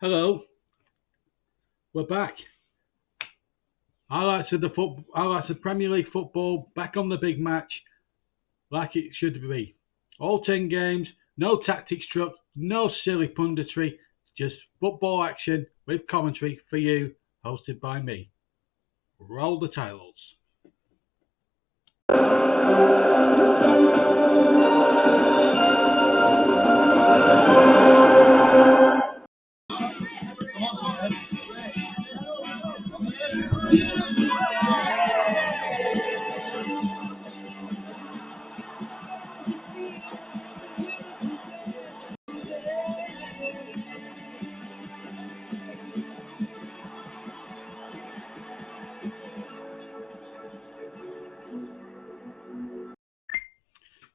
Hello, we're back. Highlights of Premier League football back on the big match, like it should be. All 10 games, no tactics truck, no silly punditry, just football action with commentary for you, hosted by me. Roll the titles.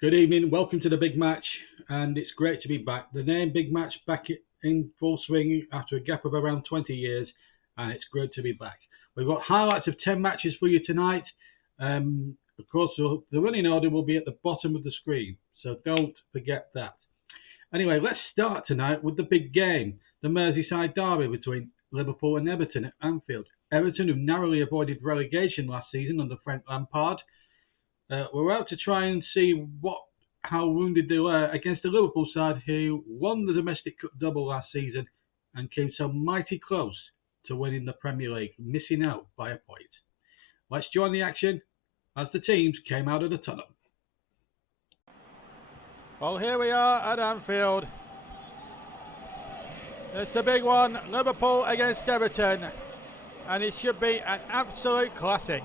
Good evening, welcome to the big match, and it's great to be back. The name Big Match back in full swing after a gap of around 20 years, and it's good to be back. We've got highlights of 10 matches for you tonight. Of course, the running order will be at the bottom of the screen, so don't forget that. Anyway, let's start tonight with the big game, the Merseyside derby between Liverpool and Everton at Anfield. Everton, who narrowly avoided relegation last season under Frank Lampard, we're out to try and see how wounded they were against the Liverpool side, who won the domestic cup double last season and came so mighty close to winning the Premier League, missing out by a point. Let's join the action as the teams came out of the tunnel. Well, here we are at Anfield. It's the big one, Liverpool against Everton, and it should be an absolute classic.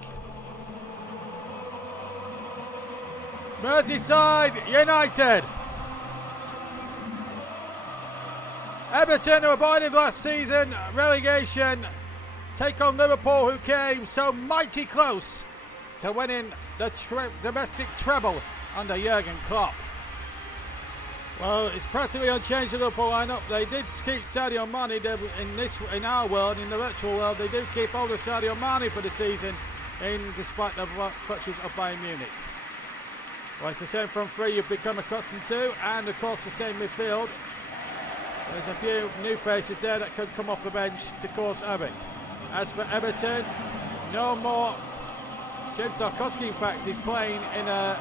Merseyside United. Everton, who avoided last season relegation, take on Liverpool, who came so mighty close to winning the domestic treble under Jurgen Klopp. Well, it's practically unchanged, the Liverpool lineup. They did keep Sadio Mane in our world, in the virtual world. They do keep hold of Sadio Mane for the season, despite the clutches of Bayern Munich. Well, it's the same front three you've become accustomed to, and of course the same midfield. There's a few new faces there that could come off the bench to cause havoc. As for Everton, no more. James Tarkowski, in fact, is playing in a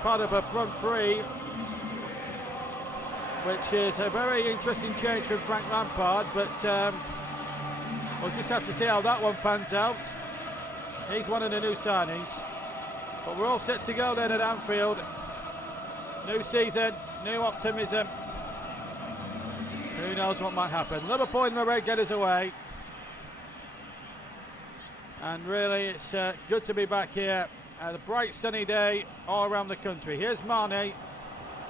part of a front three, which is a very interesting change from Frank Lampard, but we'll just have to see how that one pans out. He's one of the new signings. But we're all set to go then at Anfield. New season, new optimism. Who knows what might happen. Liverpool in the red get us away. And really it's good to be back here at a bright sunny day all around the country. Here's Mane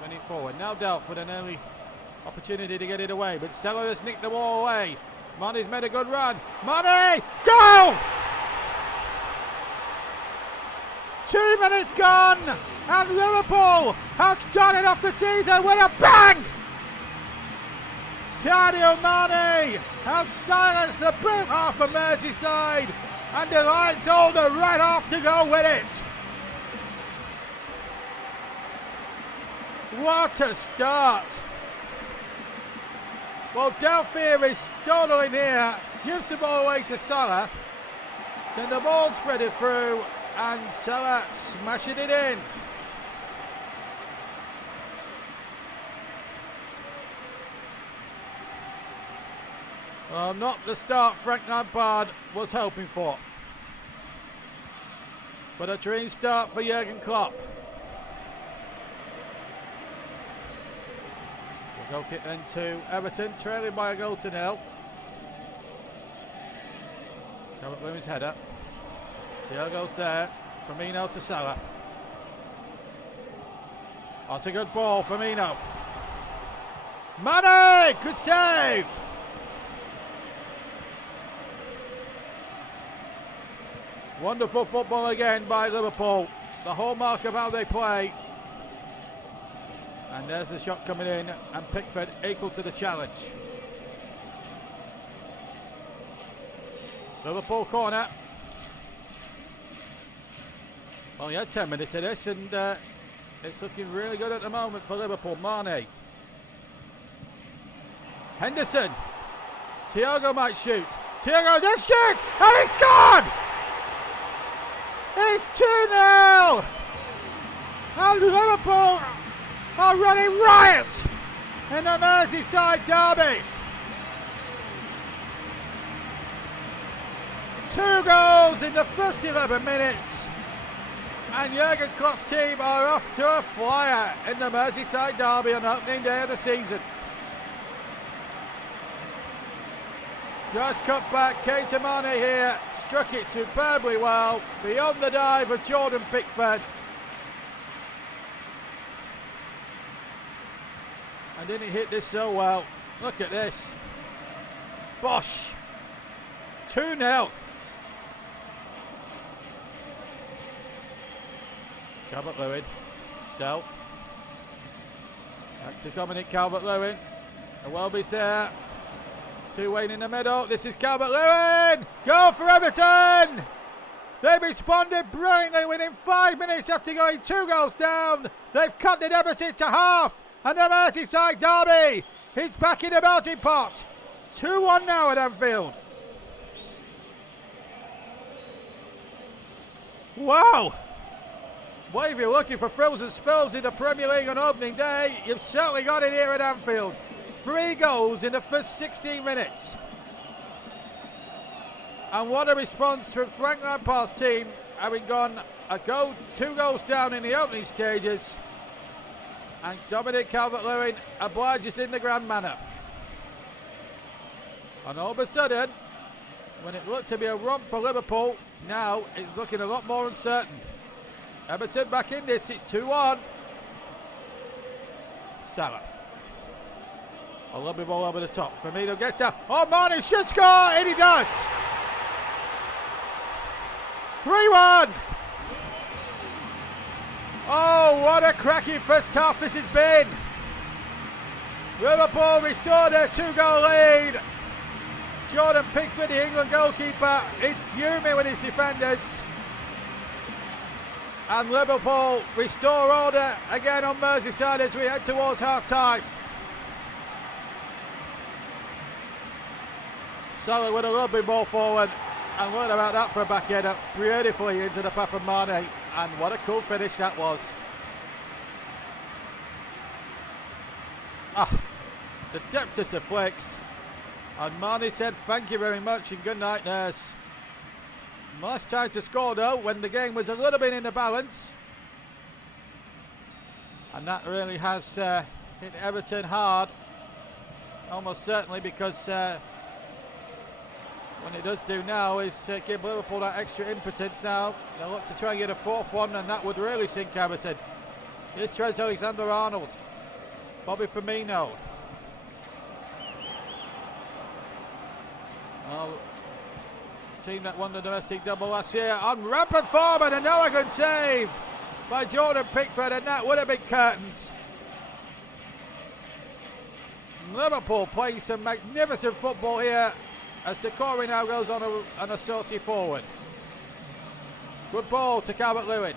running forward. Now Delford, an early opportunity to get it away. But Salah has nicked the ball away. Mane's made a good run. Mane! Goal! 2 minutes gone, and Liverpool have started off the season with a bang! Sadio Mane has silenced the blue half of Merseyside, and delights all the red half to go with it. What a start! Well, Delphier is dawdling here, gives the ball away to Salah, then the ball spread it through, and Salah smashing it in. Well, not the start Frank Lampard was hoping for, but a dream start for Jurgen Klopp. We'll go kick then to Everton, trailing by a goal to nil. Calvert Lewin's header. Thiago's there. Firmino to Salah. That's a good ball, Firmino. Mane! Good save! Wonderful football again by Liverpool. The hallmark of how they play. And there's the shot coming in, and Pickford equal to the challenge. Liverpool corner. Well, you had 10 minutes of this, and it's looking really good at the moment for Liverpool. Mane. Henderson. Thiago might shoot. Thiago does shoot! And it's gone! It's 2-0! And Liverpool are running riot in the Merseyside derby. 2 goals in the first 11 minutes. And Jurgen Klopp's team are off to a flyer in the Merseyside derby on opening day of the season. Just cut back, Keita Mane here, struck it superbly well, beyond the dive of Jordan Pickford. And didn't hit this so well. Look at this. Bosh. 2-0. Calvert-Lewin. Delph. Back to Dominic Calvert-Lewin. The Welby's there. Two-Wayne in the middle. This is Calvert-Lewin. Goal for Everton. They've responded brilliantly within 5 minutes after going 2 goals down. They've cut the deficit to half. And the Merseyside derby is back in the melting pot. 2-1 now at Anfield. Wow. Well, if you're looking for frills and spills in the Premier League on opening day, you've certainly got it here at Anfield. 3 goals in the first 16 minutes. And what a response from Frank Lampard's team, having gone 2 goals down in the opening stages. And Dominic Calvert-Lewin obliges in the grand manner. And all of a sudden, when it looked to be a romp for Liverpool, now it's looking a lot more uncertain. Everton back in this, it's 2-1. Salah. A lovely ball over the top. Firmino gets out. Oh, Mane should score, and he does. 3-1. Oh, what a cracking first half this has been. Liverpool restored their 2-goal lead. Jordan Pickford, the England goalkeeper, is fuming with his defenders. And Liverpool restore order again on Merseyside as we head towards half-time. Salah with a lovely ball forward. And what about that for a back header? Beautifully into the path of Mane. And what a cool finish that was. The depth just flicks. And Mane said thank you very much and good night, nurse. Last time to score though, when the game was a little bit in the balance. And that really has hit Everton hard. Almost certainly, because what it does do now is give Liverpool that extra impotence now. They'll look to try and get a 4th one, and that would really sink Everton. Here's Trent Alexander-Arnold. Bobby Firmino. Oh, team that won the domestic double last year on rampant form, and an elegant save by Jordan Pickford, and that would have been curtains. Liverpool playing some magnificent football here as Decore now goes on a sortie forward. Good ball to Calvert-Lewin.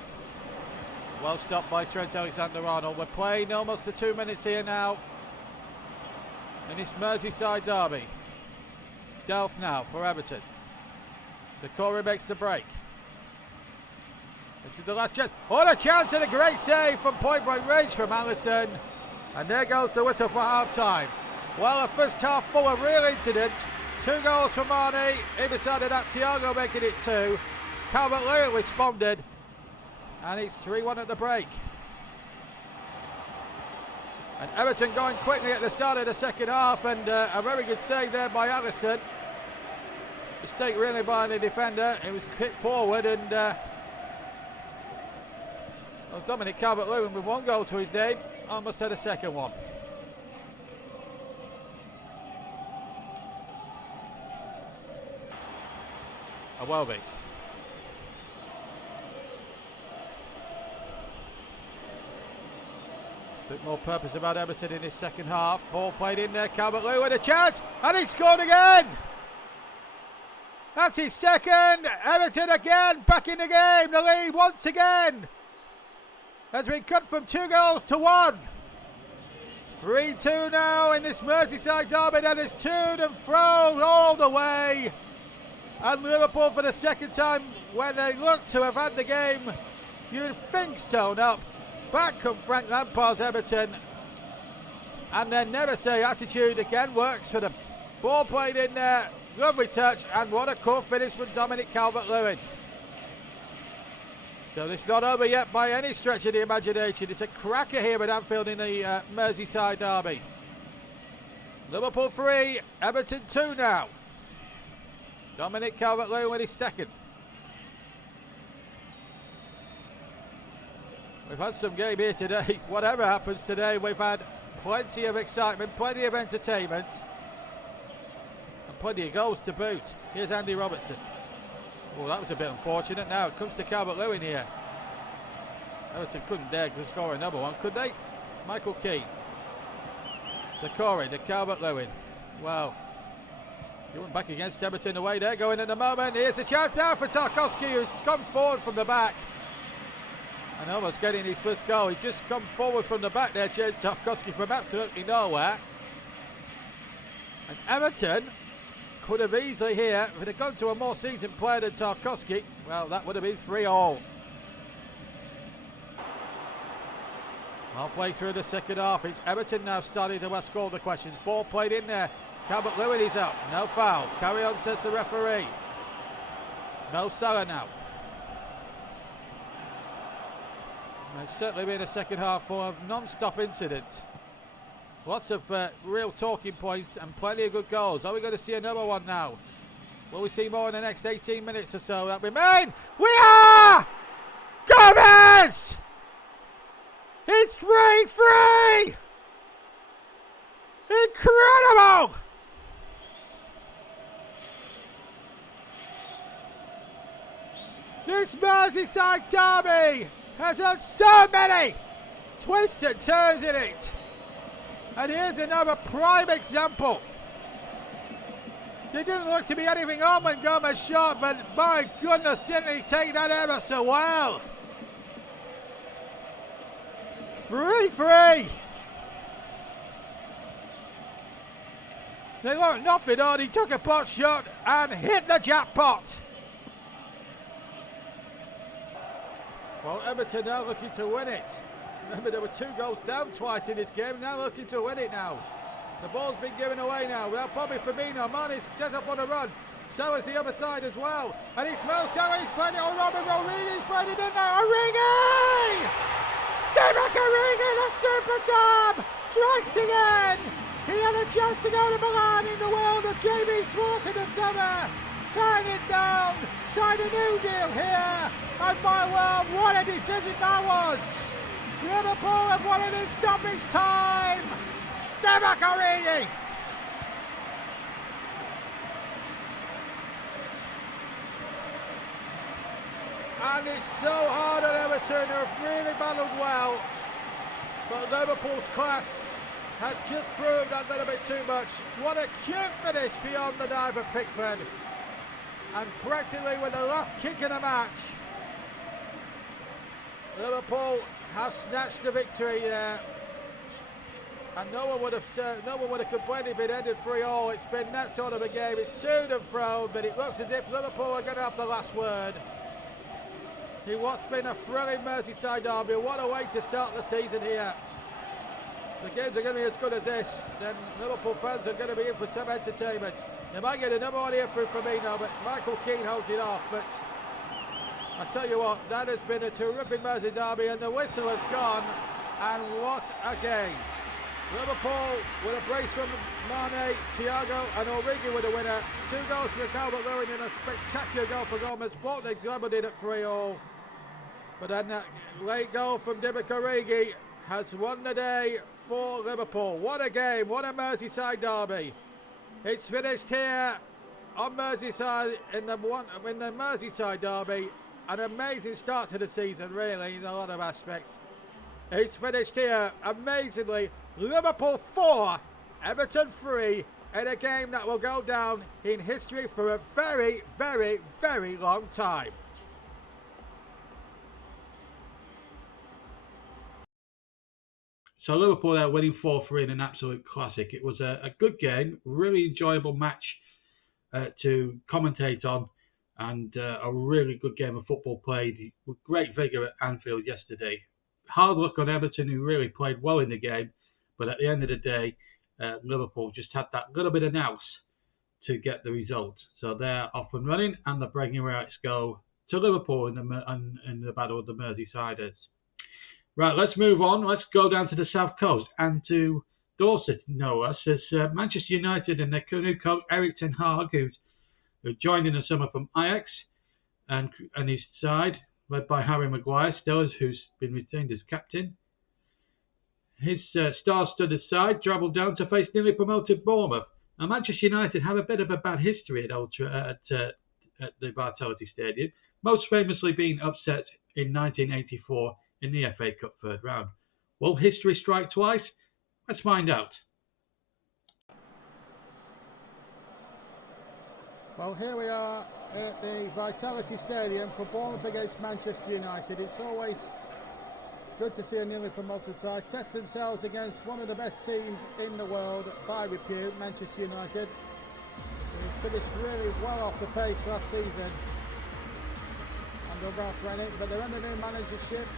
Well stopped by Trent Alexander-Arnold. We're playing almost the 2 minutes here now in this Merseyside derby. Delph now for Everton. Decore makes the break. This is the last chance. What a chance, and a great save from point blank range from Aston. And there goes the whistle for half time. Well, a first half full of real incidents. 2 goals from Mane. Either side of that, Thiago making it 2. Calvert-Lewin responded. And it's 3-1 at the break. And Everton going quickly at the start of the second half, and a very good save there by Alisson. Mistake really by the defender. It was kicked forward, and Dominic Calvert-Lewin with 1 goal to his name almost had a second one. A Welby. Bit more purpose about Everton in this second half. Ball played in there. Calvert-Lewin with a chance, and he scored again. That's his second. Everton again back in the game. The lead once again has been cut from 2 goals to 1. 3-2 now in this Merseyside derby that is toed and fro all the way. And Liverpool for the second time when they look to have had the game, you'd think sewn up. Back come Frank Lampard's Everton. And their never say attitude again works for them. Ball played in there, lovely touch, and what a cool finish from Dominic Calvert-Lewin. So this is not over yet by any stretch of the imagination. It's a cracker here at Anfield in the Merseyside derby. Liverpool 3, Everton 2 now. Dominic Calvert-Lewin with his second. We've had some game here today. Whatever happens today, we've had plenty of excitement, plenty of entertainment, and plenty of goals to boot. Here's Andy Robertson. Oh, that was a bit unfortunate. Now it comes to Calvert-Lewin here. Everton couldn't dare to score another one, could they? Michael Keane. The Corey, the Calvert-Lewin. Wow. He went back against Everton away there, going at the moment. Here's a chance now for Tarkowski, who's come forward from the back. And almost getting his first goal. He's just come forward from the back there, James Tarkowski, from absolutely nowhere. And Everton could have easily here, if they'd gone to a more seasoned player than Tarkowski, well, that would have been 3-3. I'll play through the second half. It's Everton now starting to ask all the questions. Ball played in there. Calvert-Lewin is up. No foul. Carry on, says the referee. No Salah now. It's certainly been a second half full of non-stop incident. Lots of real talking points and plenty of good goals. Are we going to see another one now? Will we see more in the next 18 minutes or so that remain? We are! Gomez! It's 3-3! Incredible! This Merseyside derby has had so many twists and turns in it. And here's another prime example. There didn't look to be anything on when Gomez shot, but my goodness, didn't he take that ever so well? 3-3. They weren't nothing on. He took a pot shot and hit the jackpot. Well, Everton now looking to win it. Remember, there were 2 goals down twice in this game. Now looking to win it now. The ball's been given away now. Without Bobby Firmino, Mane's set up on a run. So is the other side as well. And it's Mo Salah. He's playing it on Robin Rodriguez. Playing it in there. Origi! Divock Origi, the super sub! Strikes again! He had a chance to go to Milan in the world of Jamie Schwartz in the summer. Sign it down. Sign a new deal here. And my word, what a decision that was! Liverpool have won it in stoppage time! Divock Origi! And it's so hard on Everton, they've really battled well. But Liverpool's class has just proved that little bit too much. What a cute finish beyond the dive of Pickford. And practically with the last kick in the match, Liverpool have snatched the victory there. And no one would have complained if it ended 3-3. It's been that sort of a game. It's to and fro, but it looks as if Liverpool are going to have the last word. In what's been a thrilling Merseyside derby, what a way to start the season here. The games are going to be as good as this, then Liverpool fans are going to be in for some entertainment. They might get another one here through Firmino, but Michael Keane holds it off. But I tell you what, that has been a terrific Merseyside derby, and the whistle has gone, and what a game. Liverpool with a brace from Mane, Thiago and Origi with a winner. 2 goals for Calvert-Lewin and a spectacular goal for Gomez. Both they grabbled it at 3-3. But then that late goal from Divock Origi has won the day for Liverpool. What a game, what a Merseyside derby. It's finished here on Merseyside in the Merseyside derby. An amazing start to the season, really, in a lot of aspects. It's finished here, amazingly. Liverpool 4, Everton 3, in a game that will go down in history for a very, very, very long time. So Liverpool are winning 4-3 in an absolute classic. It was a good game, really enjoyable match to commentate on, and a really good game of football played with great vigour at Anfield yesterday. Hard luck on Everton, who really played well in the game, but at the end of the day, Liverpool just had that little bit of nous to get the result. So they're off and running, and the bragging rights go to Liverpool in the battle of the Merseysiders. Right, let's move on. Let's go down to the south coast and to Dorset, no less, as Manchester United and their new coach Erik ten Hag, who joined in the summer from Ajax, and his side, led by Harry Maguire, still, who's been retained as captain. His star-studded side travelled down to face newly promoted Bournemouth. Now, Manchester United have a bit of a bad history at the Vitality Stadium, most famously being upset in 1984 in the FA Cup third round. Will history strike twice? Let's find out. Well, here we are at the Vitality Stadium for Bournemouth against Manchester United. It's always good to see a newly promoted side test themselves against one of the best teams in the world by repute, Manchester United. They finished really well off the pace last season under Ralph Renick, but they're under new managership,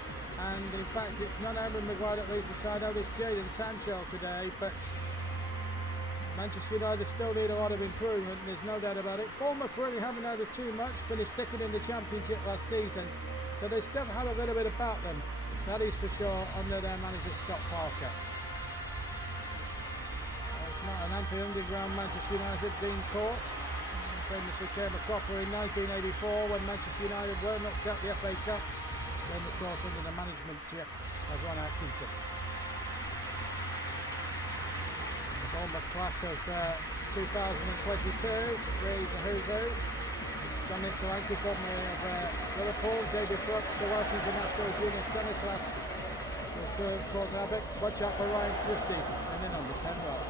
and in fact it's not Harry Maguire that leads the side out, it's Jadon Sancho today, but Manchester United still need a lot of improvement, there's no doubt about it. Bournemouth really haven't had too much, finished second in the Championship last season, so they still have a little bit about them. That is for sure under their manager Scott Parker. It's not an anti-underground Manchester United being caught. Famously came a cropper in 1984 when Manchester United were knocked out the FA Cup. Then of course under the managementship of Ron Atkinson. The Bournemouth class of 2022 reads a who's who. John Solanke, formerly of Liverpool, David Brooks, the Welsh international, Junior Stanislas, Port Abbott, watch out for Ryan Christie, and then on the 10 role.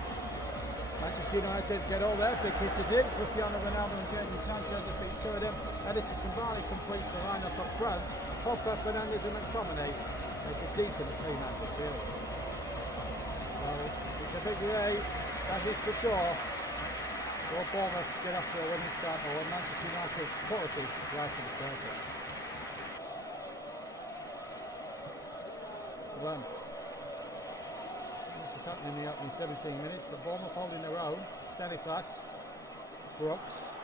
Manchester United get all their big hitters in, Cristiano Ronaldo and Jadon Sancho, just beat two of them. Edison Cavani completes the lineup up front. Pogba, Fernandes and McTominay make a decent clean out of the field. Well, it's a big day, that is for sure. Will Bournemouth get off to a winning start, or Manchester United's quality rise to the surface? Well, this is happening in the opening 17 minutes, but Bournemouth holding their own. Stanislas, Brooks,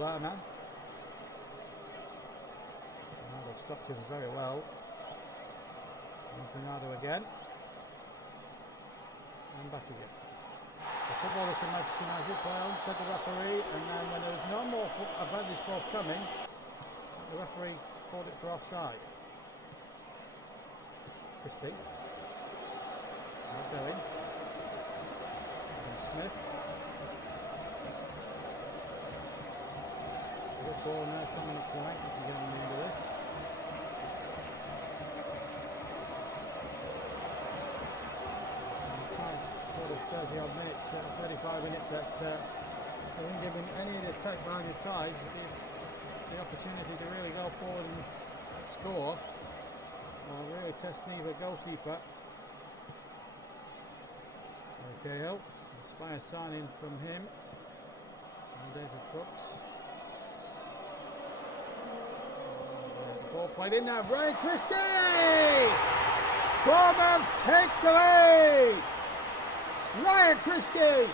Lerman. Ronaldo stopped him very well. There's Ronaldo again. And back again. The footballers from Manchester United play on, said the referee, and then when there was no more advantage forthcoming, the referee called it for offside. Christie. Not going. And Smith. Good ball now coming up to right, you can get on the end of this. Sort of 30 odd minutes, 35 minutes that hasn't given any of the attack-minded sides the opportunity to really go forward and score, or really test neither goalkeeper. Cahill, inspired signing from him, and David Brooks. The ball played in now, Ryan Christie! Bournemouth take the lead! Ryan Christie!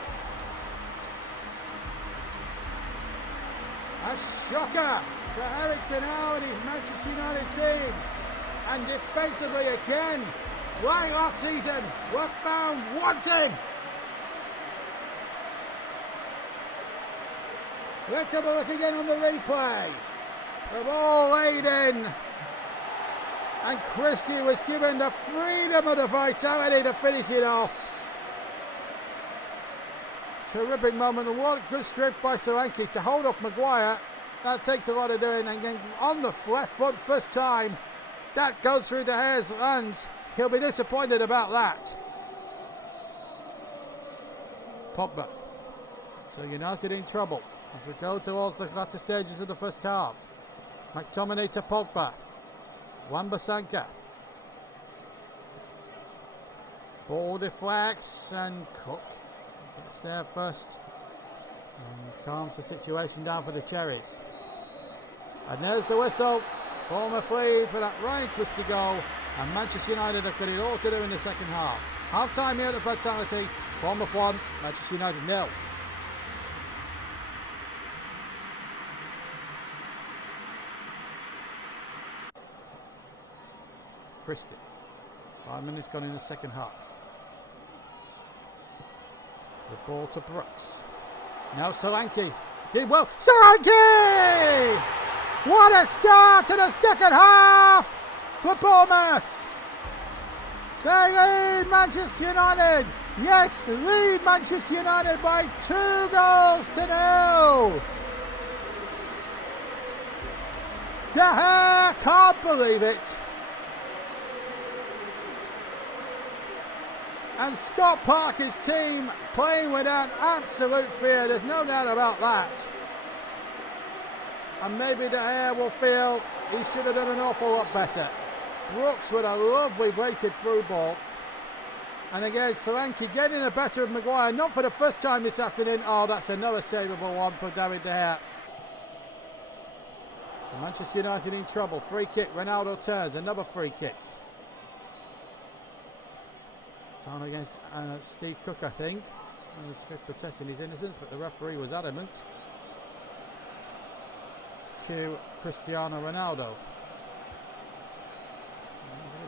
A shocker for Erik ten Hag and his Manchester United team. And defensively again, like last season, were found wanting. Let's have a look again on the replay. The ball laid in. And Christie was given the freedom of the vitality to finish it off. Terrific moment, and what a good strip by Solanke to hold off Maguire. That takes a lot of doing, and then on the left foot first time, that goes through De Gea's hands. He'll be disappointed about that. Pogba. So United in trouble as we go towards the latter stages of the first half. McTominay to Pogba. Wan-Bissaka. Ball deflects and Cook gets there first and calms the situation down for the Cherries. And there's the whistle. Bournemouth lead for that right twisty goal, and Manchester United have got it all to do in the second half. Half time here at the Vitality. Bournemouth 1, Manchester United 0. Christie. 5 minutes gone in the second half. The ball to Brooks. Now Solanke. Did well. Solanke! What a start to the second half for Bournemouth. They lead Manchester United. Yes, lead Manchester United by 2-0. De Gea can't believe it. And Scott Parker's team playing without absolute fear. There's no doubt about that. And maybe De Gea will feel he should have done an awful lot better. Brooks with a lovely weighted through ball. And again, Solanke getting the better of Maguire. Not for the first time this afternoon. Oh, that's another savable one for David De Gea. Manchester United in trouble. Free kick. Ronaldo turns. Another free kick. It's on against Steve Cook, I think. Smith protesting his innocence, but the referee was adamant. To Cristiano Ronaldo.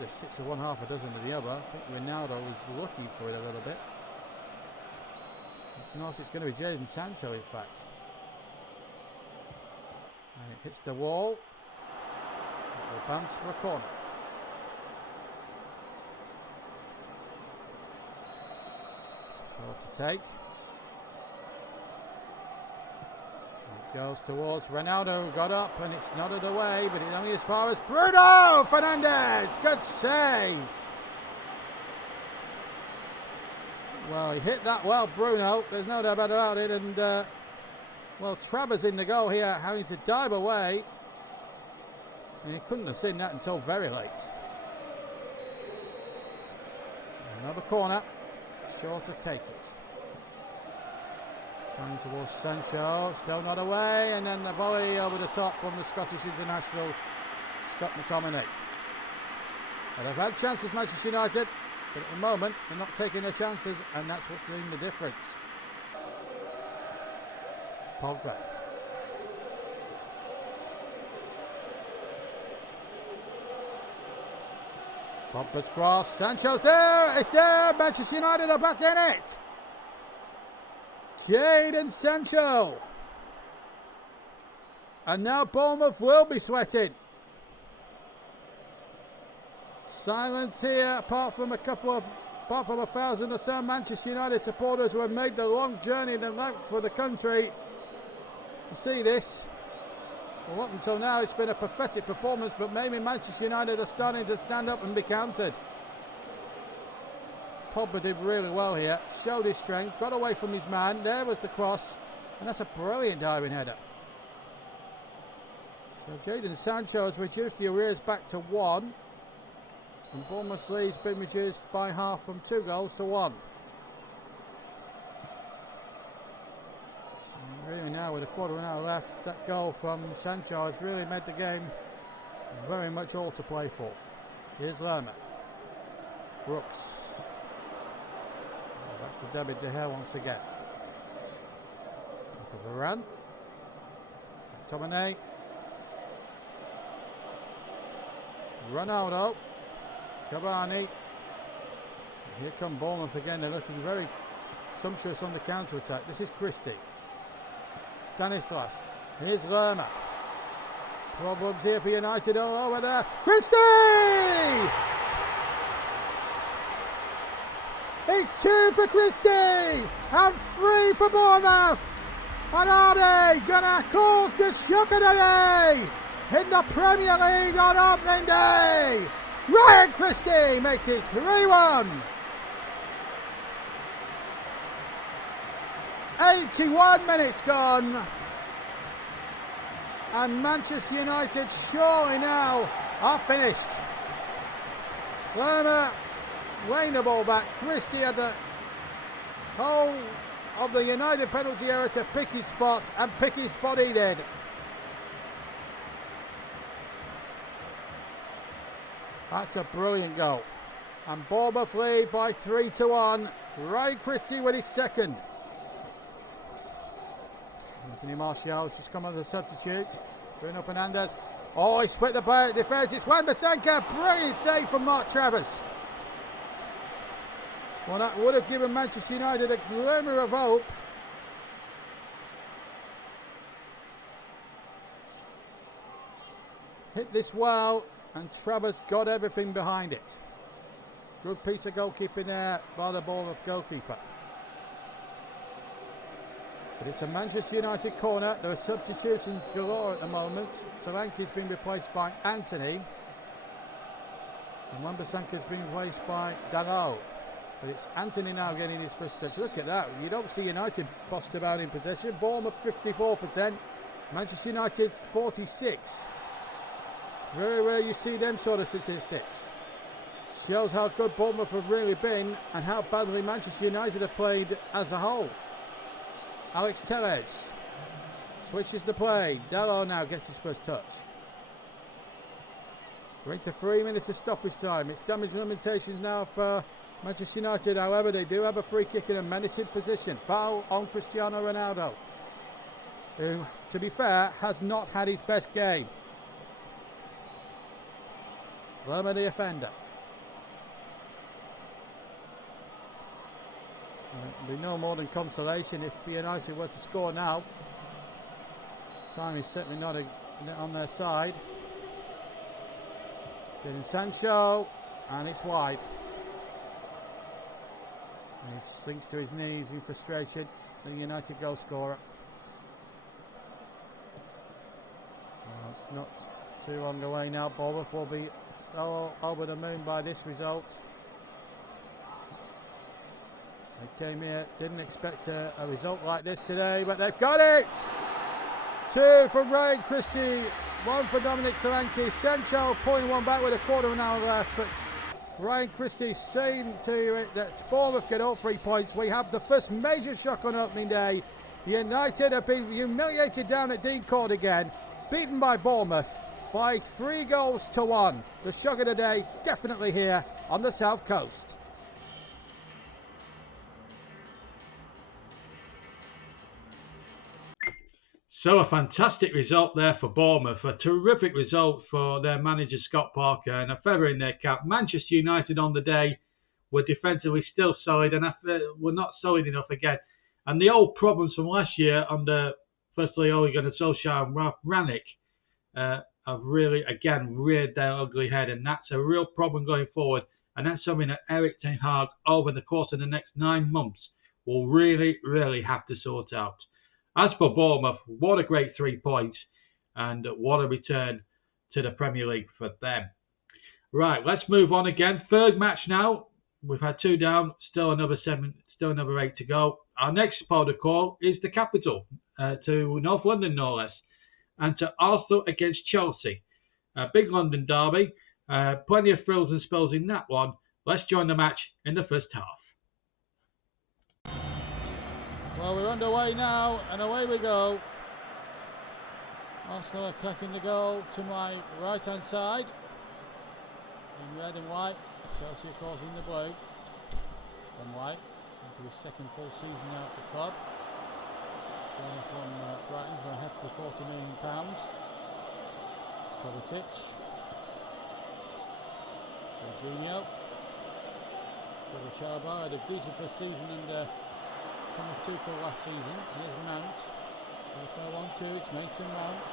A 6 of one, half a dozen of the other. I think Ronaldo was lucky for it a little bit. It's not. It's going to be Jadon Sancho, in fact. And it hits the wall. It will bounce for a corner. Short to take. Goes towards Ronaldo, got up and it's nodded away, but it's only as far as Bruno Fernandes. Good save. Well, he hit that well, Bruno. There's no doubt about it. And well, Traber's in the goal here, having to dive away. And he couldn't have seen that until very late. Another corner. Short to take it. Coming towards Sancho, still not away, and then the volley over the top from the Scottish international, Scott McTominay. But they've had chances, Manchester United, but at the moment they're not taking their chances, and that's what's doing the difference. Pogba. Pogba's cross, Sancho's there, it's there, Manchester United are back in it. Jadon Sancho. And now Bournemouth will be sweating. Silence here, apart from 1,000 or so Manchester United supporters who have made the long journey for the country to see this. Well, up until now it's been a pathetic performance, but maybe Manchester United are starting to stand up and be counted. Pogba did really well here, showed his strength, got away from his man, there was the cross, and that's a brilliant diving header. So Jadon Sancho has reduced the arrears back to 1, and Bournemouth's lead's been reduced by half from 2 goals to 1. And really now with a quarter of an hour left, that goal from Sancho has really made the game very much all to play for. Here's Lerma. Brooks. Back to David De Gea once again. Varane. McTominay. Ronaldo. Cavani. Here come Bournemouth again. They're looking very sumptuous on the counter-attack. This is Christie. Stanislas. Here's Lerma. Problems here for United all over there. Christie! It's 2 for Christie and 3 for Bournemouth. And are they gonna cause the shock of the day in the Premier League on opening day? Ryan Christie makes it 3-1. 81 minutes gone. And Manchester United surely now are finished. Lerma Wayne the ball back. Christie had the whole of the United penalty area to pick his spot, and pick his spot he did. That's a brilliant goal. And Bournemouth lead by 3-1. Ryan Christie with his second. Anthony Martial's just come as a substitute. Bruno Fernandes. Oh, he split the defence. It's Wan-Bissaka. Brilliant save from Mark Travers. Well, that would have given Manchester United a glimmer of hope. Hit this well, and Travers got everything behind it. Good piece of goalkeeping there by the Bournemouth goalkeeper. But it's a Manchester United corner. There are substitutions galore at the moment. Solanke's been replaced by Anthony. And Wan-Bissaka's been replaced by Dalot. But it's Anthony now getting his first touch. Look at that. You don't see United bossed about in possession. Bournemouth 54%. Manchester United 46%. Very rare you see them sort of statistics. Shows how good Bournemouth have really been and how badly Manchester United have played as a whole. Alex Telles switches the play. Dalot now gets his first touch. We're into 3 minutes of stoppage time. It's damage limitations now for Manchester United. However, they do have a free kick in a menacing position. Foul on Cristiano Ronaldo, who, to be fair, has not had his best game. Lerma the offender. It would be no more than consolation if United were to score now. Time is certainly not on their side. Jadon Sancho, and it's wide. And he sinks to his knees in frustration, the United goal scorer. Well, it's not too long away now. Bournemouth will be so over the moon by this result. They came here, didn't expect a result like this today, but they've got it! 2 from Ryan Christie, 1 for Dominic Solanke. Sancho pulling one back with a quarter of an hour left, but Ryan Christie saying to it that Bournemouth get all 3 points. We have the first major shock on opening day. United have been humiliated down at Dean Court again, beaten by Bournemouth by 3-1. The shock of the day definitely here on the South Coast. So a fantastic result there for Bournemouth, a terrific result for their manager Scott Parker, and a feather in their cap. Manchester United on the day were defensively still solid, and were not solid enough again. And the old problems from last year under, firstly, Ole Gunnar Solskjaer and Ralf Rangnick have really, again, reared their ugly head, and that's a real problem going forward. And that's something that Erik ten Hag, over the course of the next 9 months, will really, really have to sort out. As for Bournemouth, what a great 3 points, and what a return to the Premier League for them. Right, let's move on again. Third match now. We've had 2 down, still another 8 to go. Our next part of call is the capital, to North London no less, and to Arsenal against Chelsea. A big London derby, plenty of thrills and spells in that one. Let's join the match in the first half. Well, we're underway now, and away we go. Arsenal attacking the goal to my right-hand side. In red and white. Chelsea, of course, in the blue. And white. Into his second full season now at the club. Signed from Brighton for a hefty £40 million. Kovacic. Jorginho. Trevor Chalobah had a decent first season under Thomas Tuchel last season. Here's Mount. They 1-2. It's Mason Mount.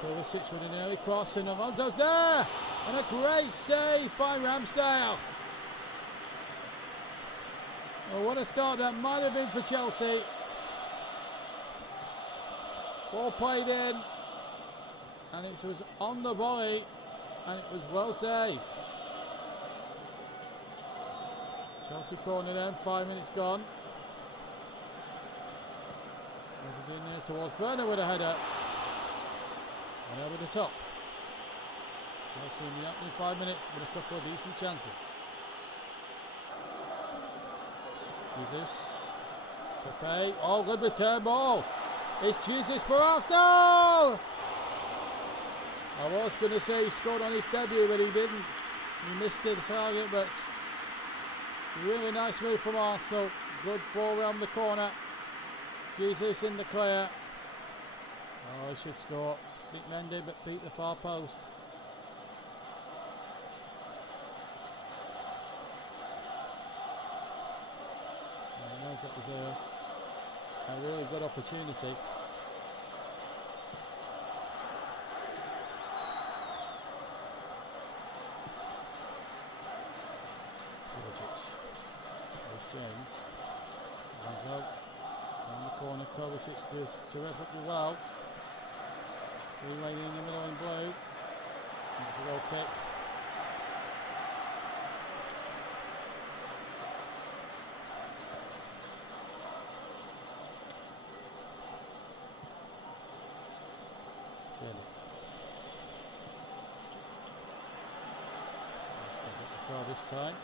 Kovacic with an early cross, and Alonso's there! And a great save by Ramsdale. Well, what a start that might have been for Chelsea. Ball played in, and it was on the volley, and it was well saved. Chelsea corner then, 5 minutes gone. In there towards Werner with a header, and over the top. Chelsea in the opening 5 minutes with a couple of decent chances. Jesus. Pepe. Oh, good return ball. It's Jesus for Arsenal! I was going to say he scored on his debut, but he didn't. He missed the target, but really nice move from Arsenal. Good ball round the corner. Jesus in the clear. Oh, he should score. Big Mendy, but beat the far post. I know that was a really good opportunity. James runs out on the corner. Kovacic does terrifically well. Three lady in the middle in blue. It's a goal kick. Tierney. Throw this time.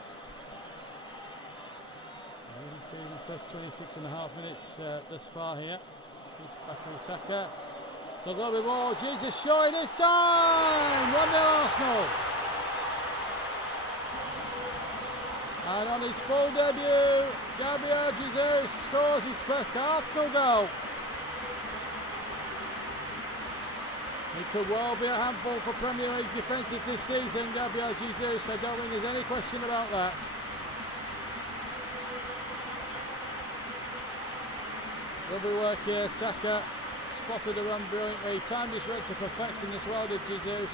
He's in the first 26.5 minutes thus far here. He's back on Saka. So go with more. Jesus showing this time! 1-0 Arsenal. And on his full debut, Gabriel Jesus scores his first Arsenal goal. He could well be a handful for Premier League defensive this season, Gabriel Jesus. I don't think there's any question about that. Lovely work here. Saka spotted the run brilliantly, timed his run to perfection as well did Jesus,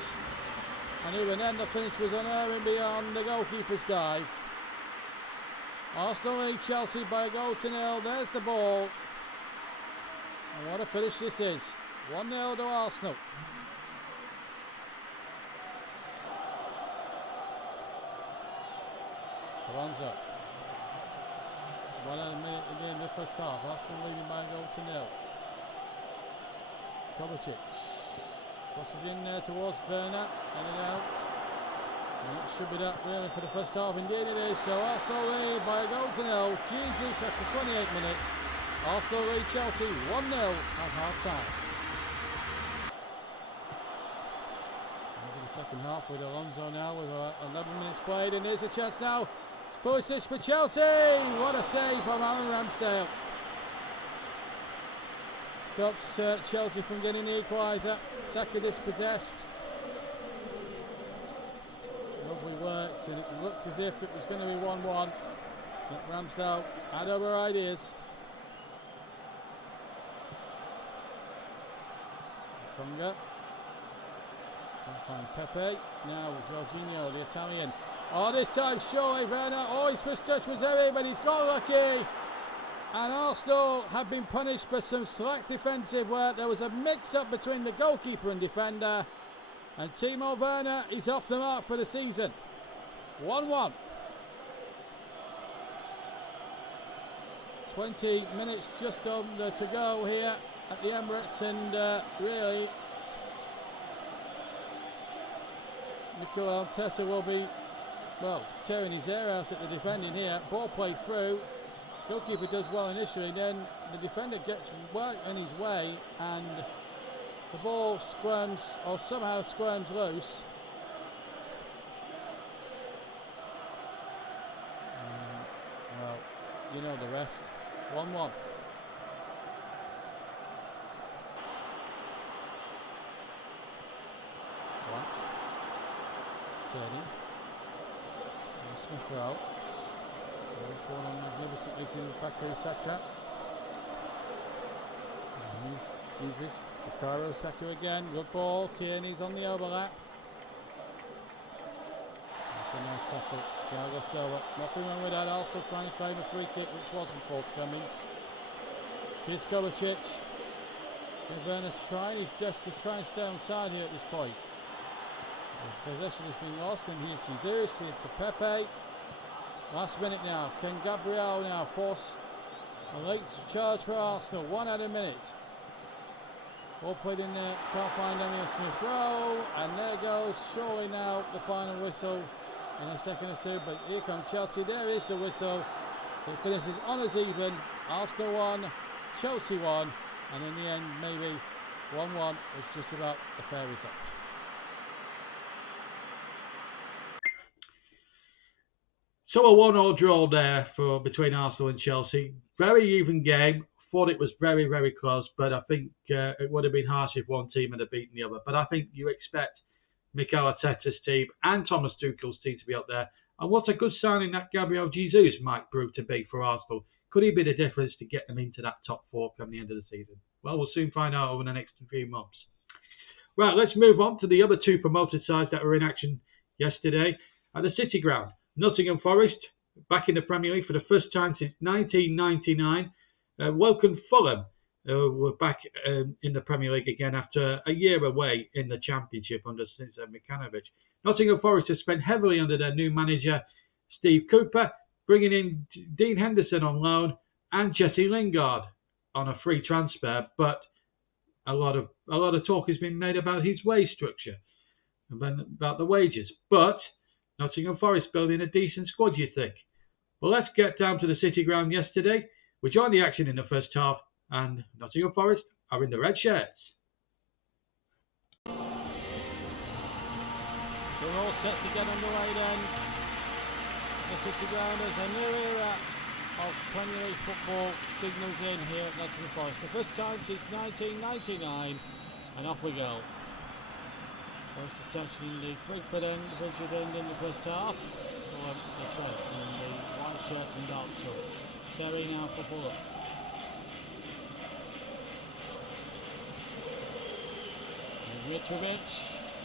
and even then the finish was unerring beyond the goalkeeper's dive. Arsenal lead Chelsea by 1-0. There's the ball, and what a finish this is. 1-0 to Arsenal. Alonso. 1 minute again in the first half. Aston leading by 1-0. Kovacic crosses in there towards Werner, in and out. And it should be that really for the first half. Indeed it is. So Arsenal lead by 1-0. Jesus after 28 minutes. Arsenal lead Chelsea 1-0 at half time. Into the second half with Alonso now with 11 minutes played, and here's a chance now. It's Pulisic for Chelsea. What a save from Aaron Ramsdale. Stops Chelsea from getting the equaliser. Saka dispossessed. Lovely worked, and it looked as if it was going to be 1-1. But Ramsdale had other ideas. Conga. Can't find Pepe. Now Jorginho, the Italian. Oh, this time surely Werner. Oh, his first touch was heavy, but he's got lucky. And Arsenal have been punished for some slack defensive work. There was a mix-up between the goalkeeper and defender. And Timo Werner is off the mark for the season. 1-1. 20 minutes just on to go here at the Emirates, and really Mikel Arteta will be, well, tearing his hair out at the defending here. Ball played through. Goalkeeper does well initially, then the defender gets well in his way, and the ball squirms, or somehow squirms loose. Well, you know the rest. 1-1. White. Turning. Smith Rowe. Corner magnificently to Bukayo Saka. Jesus. Bukayo Saka again. Good ball. Tierney's on the overlap. That's a nice tackle. Thiago Silva. Nothing wrong with that. Also trying to claim a free kick which wasn't forthcoming. Here's Kovacic. Werner trying his best to try and stay on side here at this point. The possession has been lost, and here's Jesus. It's a Pepe. Last minute now. Can Gabriel now force a late charge for Arsenal? 1 out of minute. Ball played in there. Can't find Emile Smith Rowe. And there goes surely now the final whistle in a second or two. But here comes Chelsea. There is the whistle. It finishes on as even. Arsenal 1, Chelsea 1, and in the end, maybe 1-1 was just about a fair result. So a 1-1 draw there between Arsenal and Chelsea. Very even game. Thought it was very, very close, but I think it would have been harsh if one team had beaten the other. But I think you expect Mikel Arteta's team and Thomas Tuchel's team to be up there. And what a good signing that Gabriel Jesus might prove to be for Arsenal. Could he be the difference to get them into that top 4 come the end of the season? Well, we'll soon find out over the next few months. Right, let's move on to the other 2 promoted sides that were in action yesterday at the City Ground. Nottingham Forest, back in the Premier League for the first time since 1999, welcomed Fulham, who were back in the Premier League again after a year away in the Championship under Stinson Mikanovic. Nottingham Forest has spent heavily under their new manager, Steve Cooper, bringing in Dean Henderson on loan and Jesse Lingard on a free transfer, but a lot of talk has been made about his wage structure, about the wages. But Nottingham Forest building a decent squad, you think? Well, let's get down to the City Ground yesterday. We joined the action in the first half, and Nottingham Forest are in the red shirts. We're all set to get underway then. The City Ground is a new era of Premier League football signals in here at Nottingham Forest. The first time since 1999, and off we go. First attacking the Brentford end in the first half. Fulham, that's right, in the white shirts and dark shorts. Seri now for Fulham. Mitrovic,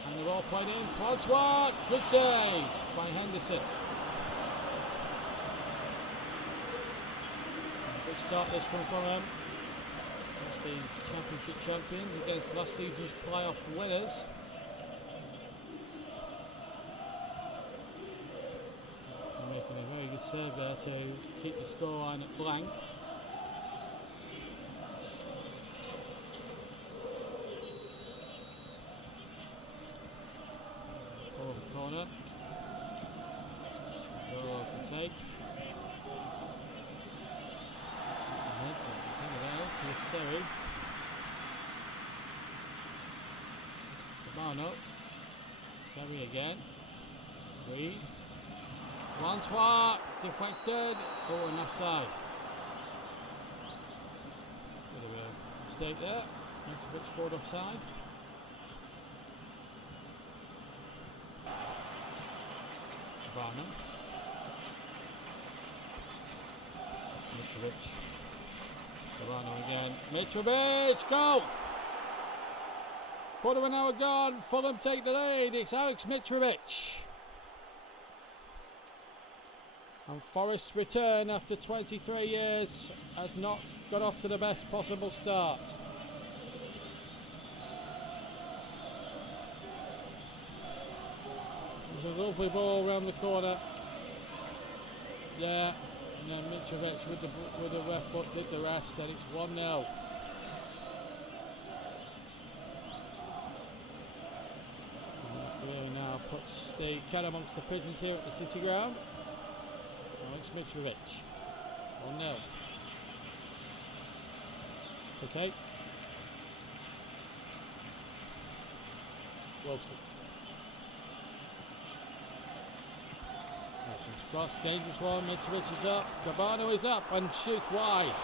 and the ball played in. Francois, good save by Henderson. Good start this one for him. That's the Championship champions against last season's playoff winners. Making a very good save there to keep the scoreline at blank. Over the corner. Goal to take. Send it out to Seri. Cabano. Seri again. Reed. Francois deflected. Oh, and offside. Bit of a mistake there. Mitrovic scored offside. Barnum. Mitrovic. Barnum again. Mitrovic, goal! Quarter of an hour gone. Fulham take the lead. It's Alex Mitrovic. And Forest's return after 23 years has not got off to the best possible start. There's a lovely ball around the corner. Yeah, and then Mitrovic with the left foot did the rest, and it's 1-0. Really now puts the cat amongst the pigeons here at the City Ground. Alex Mitrovic, 1-0. To take. Wilson. Wilson's cross, dangerous one. Mitrovic is up. Cabano is up and shoots wide.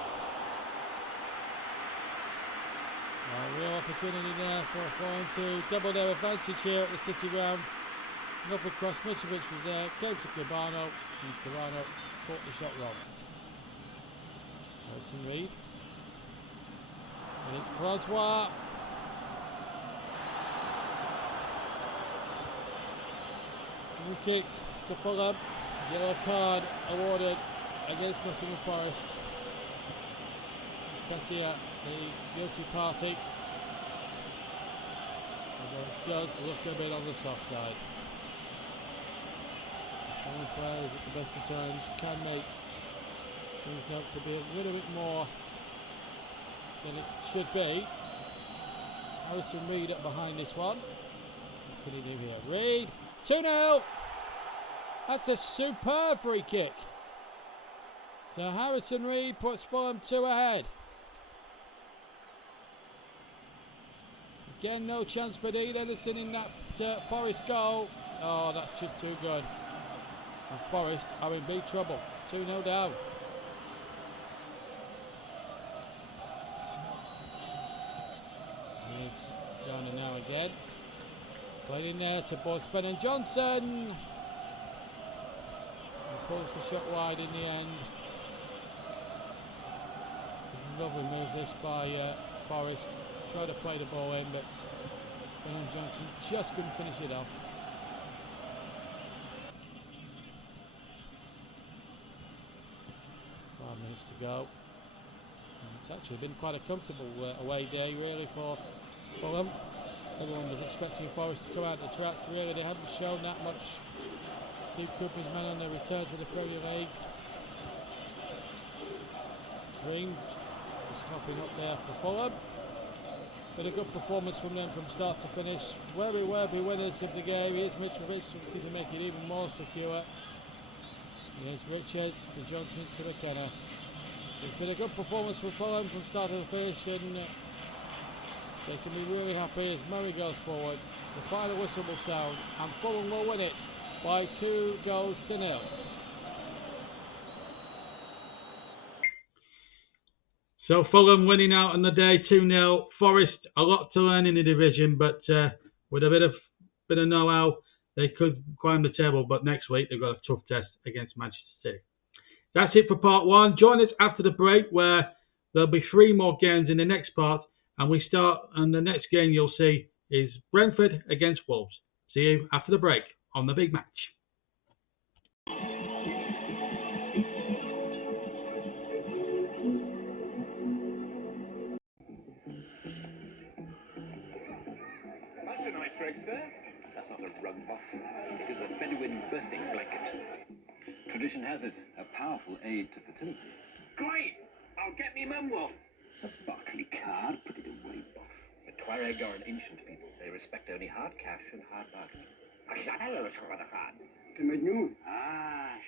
A real opportunity there for Fulham to double their advantage here at the City Ground. Up across, Mitrovic was there, came to Cabano, and Cabano caught the shot wrong. Wilson Reed. And it's Francois. New kick to Fulham. Yellow card awarded against Nottingham Forest. Katia, the guilty party. Although it does look a bit on the soft side. Some players at the best of times can make things out to be a little bit more than it should be. Harrison Reed up behind this one. What can he do here? Reed, 2-0! That's a superb free kick. So Harrison Reed puts Fulham 2 ahead. Again, no chance for Dean Henderson in that Forest goal. Oh, that's just too good. And Forest are in big trouble. 2-0 down. He's down and now again. Played in there to both Ben and Johnson. He pulls the shot wide in the end. Lovely move this by Forest. Tried to play the ball in, but Ben and Johnson just couldn't finish it off. Minutes to go. And it's actually been quite a comfortable away day really for Fulham. Everyone was expecting Forest to come out of the traps. Really, they haven't shown that much. Steve Cooper's men on their return to the Premier League. Green just hopping up there for Fulham. But a good performance from them from start to finish. Will be winners of the game. Here's Mitrovic looking to make it even more secure. Here's Richards to Johnson to McKenna. It's been a good performance from Fulham from start to finish, and they can be really happy as Murray goes forward. The final whistle will sound, and Fulham will win it by 2-0. So Fulham winning out on the day 2-0. Forest, a lot to learn in the division, but with a bit of know-how, they could climb the table. But next week they've got a tough test against Manchester City. That's it for part one. Join us after the break, where there'll be 3 more games in the next part, and we start. And the next game you'll see is Brentford against Wolves. See you after the break on the big match. That's a nice rug, sir. That's not a rug buff. It is a Bedouin birthing blanket. Tradition has it, a powerful aid to fertility. Great! I'll get me mum one. A Barclay card? Put it away, buff. The Tuareg are an ancient people. They respect only hard cash and hard bargaining. انت مجنون.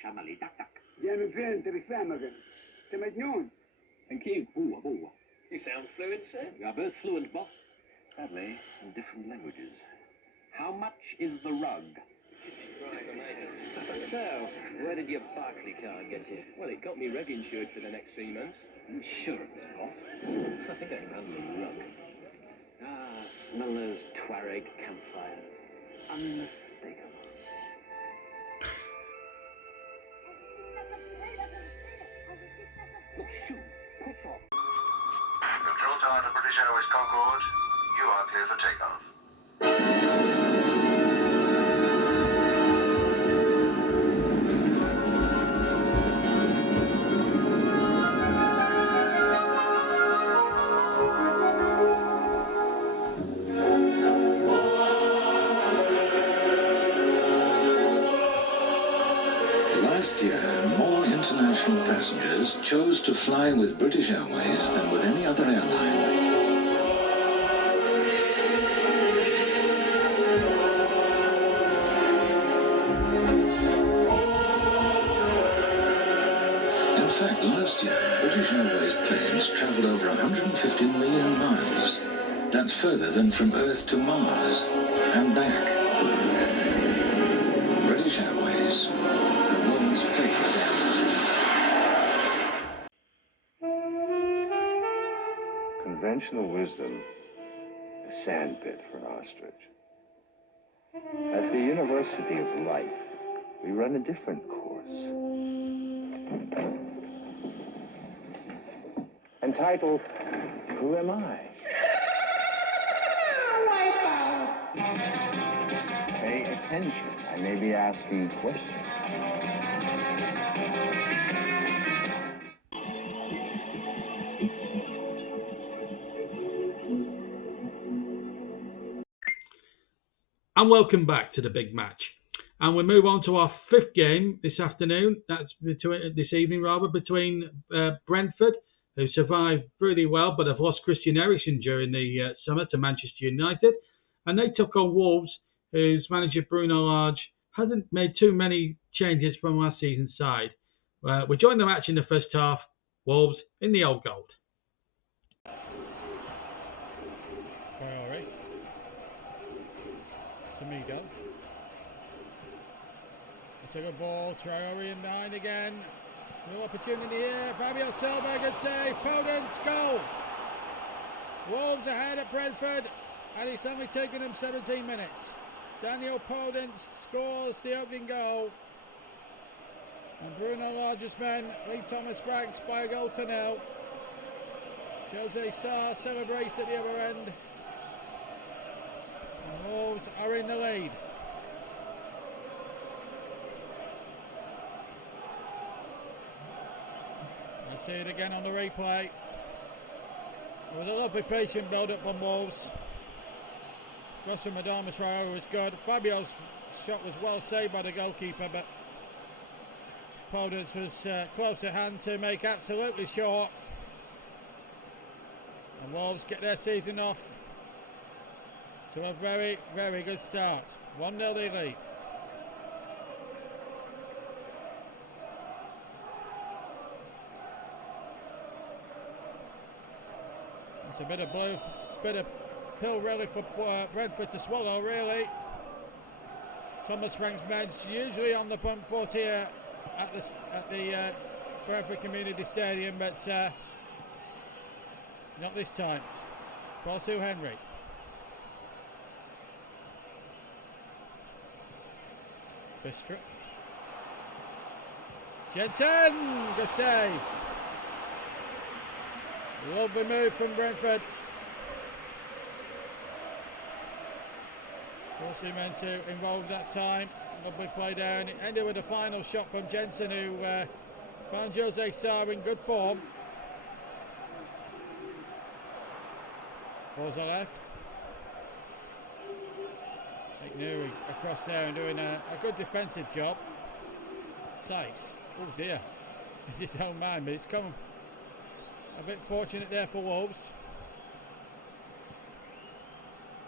شمالي دك دك. جاي من فين انت مش فاهمك انا. انت مجنون. Thank you. Boa. You sound fluent, sir. We are both fluent, boss. Sadly, in different languages. How much is the rug? So, where did your Barclay card get you? Well, it got me rug insured for the next 3 months. Insurance, Bob? I think I can handle a rug. Smell those Tuareg campfires. Unmistakable. Look, shoot, push off. Control tower to British Airways Concorde. You are clear for takeoff. Last year, more international passengers chose to fly with British Airways than with any other airline. In fact, last year, British Airways planes travelled over 150 million miles. That's further than from Earth to Mars and back. British Airways, the world's favourite airline. Conventional wisdom, a sandpit for an ostrich. At the University of Life, we run a different course. Entitled, Who Am I? Pay attention. I may be asking questions. And welcome back to the big match. And we move on to our 5th game this afternoon. That's this evening between Brentford, who survived really well, but have lost Christian Eriksen during the summer to Manchester United. And they took on Wolves, whose manager Bruno Lage hasn't made too many changes from last season's side. We joined the match in the first half. Wolves in the old gold. Traore. Samido. It's a good ball. Traore in behind again. No opportunity here. Fabio Silva, good save. Podence, goal. Wolves ahead at Brentford, and it's only taken them 17 minutes. Daniel Podence scores the opening goal. And Bruno Large's men, Lee Thomas Franks by a goal to nil. Jose Sarr celebrates at the other end. And Wolves are in the lead. I see it again on the replay. It was a lovely patient build-up from Wolves. Cross from Adama Traore was good. Fabio's shot was well saved by the goalkeeper, but Podence was close at hand to make absolutely sure. And Wolves get their season off to a very, very good start. 1-0 they lead. It's a bit of pill really for Brentford to swallow, really. Thomas Frank's men's usually on the front foot here at the Brentford Community Stadium, but not this time. Paul Sue Henry. Bistrup. Jensen, good save. Lovely move from Brentford. Forcing men to involved that time. Lovely play down. It ended with a final shot from Jensen, who found Jose Sarr in good form. Bozalev. Nuri across there and doing a good defensive job. Saiss. Oh dear. It's his own man, but it's come a bit fortunate there for Wolves.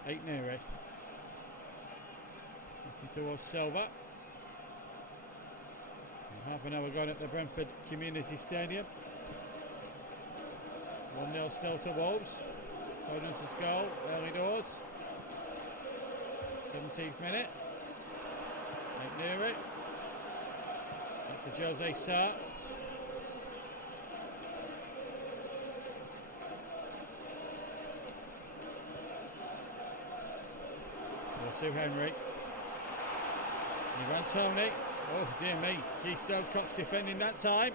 Nuri. Towards Silva. Half an hour gone at the Brentford Community Stadium. 1-0 still to Wolves. Podence's goal, early doors. 17th minute. Nuri. Up to Jose Sarr. Sue Henry. Ivan Toney. Oh dear me, Keystone Cops defending that time.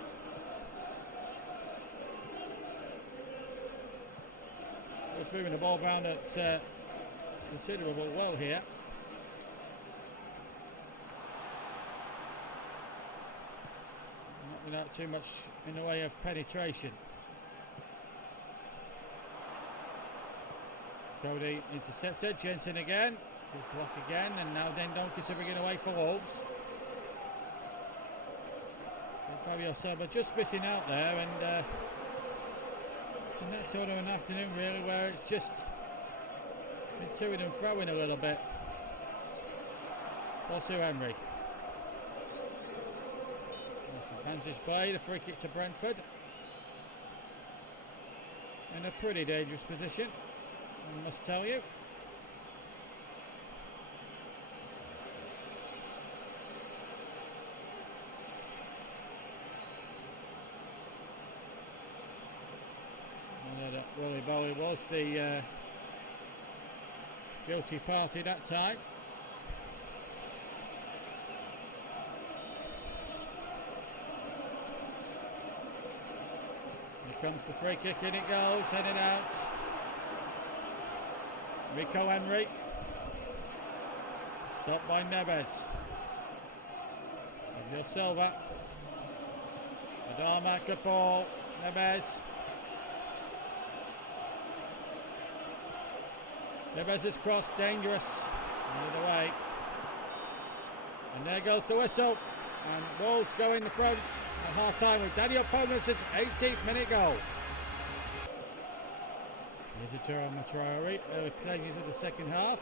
Just moving the ball round at considerable well here. Not without too much in the way of penetration. Cody intercepted, Jensen again. Good block again, and now Dendonka to bring it away for Wolves. And Fabio Silva just missing out there, and that sort of an afternoon really where it's just been to and throwing a little bit. Paul Sue Henry. Advantage play, the free kick to Brentford. In a pretty dangerous position, I must tell you. Willie Bolly was the guilty party that time. Here comes the free kick, in it goes, headed out. Rico Henry. Stopped by Neves. Fabio Silva. Adama, good ball. Neves. Neves' cross, dangerous. Another way. And there goes the whistle. And Wolves go in the front at half time with Daniel Podence's 18th minute goal. Here's a Adama Traore, early stages of the second half.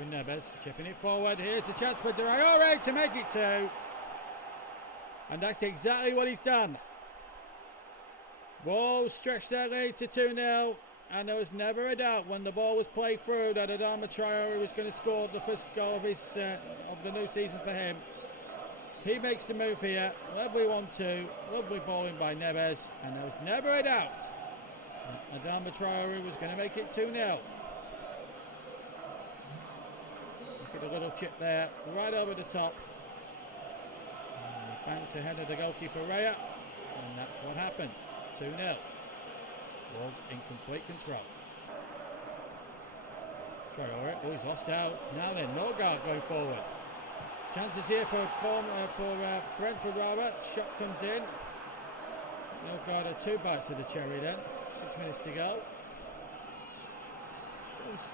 Ruben Neves chipping it forward. Here's a chance for Traore to make it 2. And that's exactly what he's done. Wolves stretched their lead to 2-0. And there was never a doubt when the ball was played through that Adama Traore was going to score the first goal of the new season for him. He makes the move here. Lovely 1-2. Lovely bowling by Neves. And there was never a doubt that Adama Traore was going to make it 2-0. Look at the little chip there, right over the top. Banked ahead of the goalkeeper Raya. And that's what happened. 2-0. Wolves in complete control. Traore, oh, he's lost out. Now then, Norgard going forward. Chances here for Brentford rather. Shot comes in. Norgard had 2 bites of the cherry then. 6 minutes to go.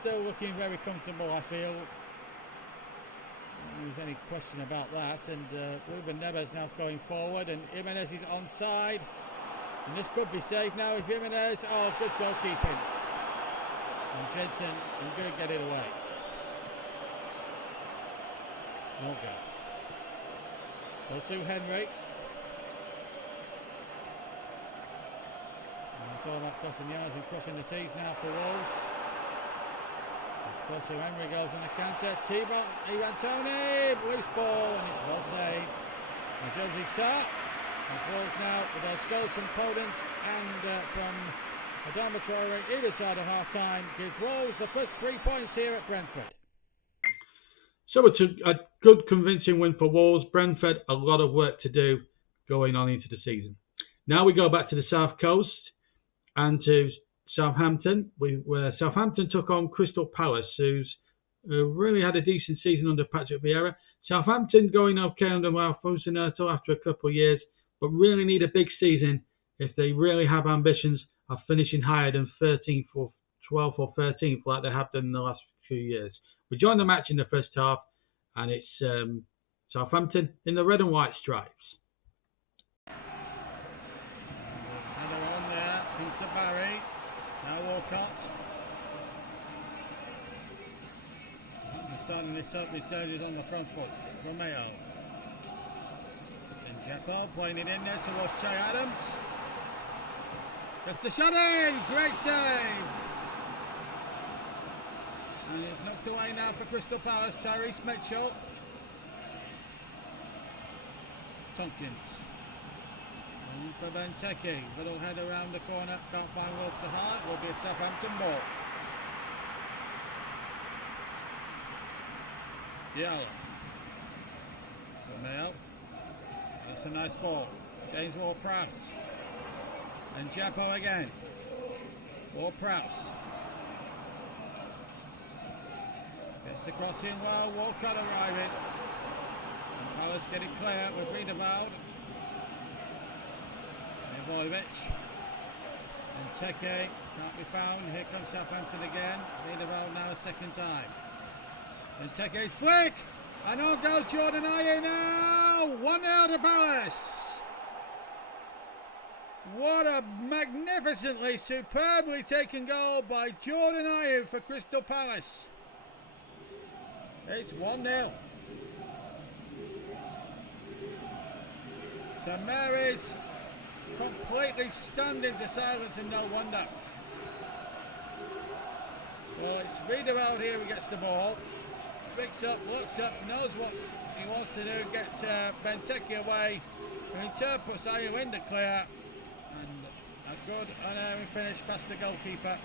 Still looking very comfortable, I feel. There's any question about that. And Ruben Neves now going forward, and Jimenez is onside. And this could be saved now if Jimenez. Oh, good goalkeeping. And Jensen is going to get it away. Norgard. Bosu Henry. And it's all about tossing yards and crossing the T's now for Wolves. Bosu Henry goes on the counter. Ivan Toney. Loose ball, and it's well saved. And Josie Sarr. And Wolves now with those goals from Podence and from Adama Traore either side of half time gives Wolves the first 3 points here at Brentford. So it's a good convincing win for Wolves. Brentford, a lot of work to do going on into the season. Now we go back to the South Coast and to Southampton, where Southampton took on Crystal Palace, who really had a decent season under Patrick Vieira. Southampton going okay under Ralph Fusenhertel after a couple of years, but really need a big season if they really have ambitions of finishing higher than 13th or 12th or 13th like they have done in the last few years. We joined the match in the first half, and it's Southampton in the red and white stripes. Header on there, comes to Barry. Now Walcott. He's starting this up, his stages on the front foot. Romeo. Jeppo playing it in there towards Che Adams. Gets the shot in! Great save! And it's knocked away now for Crystal Palace. Tyrese Mitchell. Tompkins. And for Benteke. Little head around the corner. Can't find Wolves to heart. Will be a Southampton ball. Diallo. Romeo. That's a nice ball. James Ward-Prowse. And Jeppo again. Ward-Prowse. Gets the cross in well. Walcott arriving. And Palace get it clear with Riedewald. Milivojevic. And Teke can't be found. Here comes Southampton again. Riedewald now a second time. And Teke's flick! And on goal Jordan Ayew now! 1-0 to Palace! What a magnificently, superbly taken goal by Jordan Ayew for Crystal Palace. It's 1-0. So Mary's completely stunned into silence, and no wonder. Well, it's Riedewald here who gets the ball. Picks up, looks up, knows what he wants to do, gets Benteke away, who in turn puts Ayew in the clear, and a good unerring finish past the goalkeeper.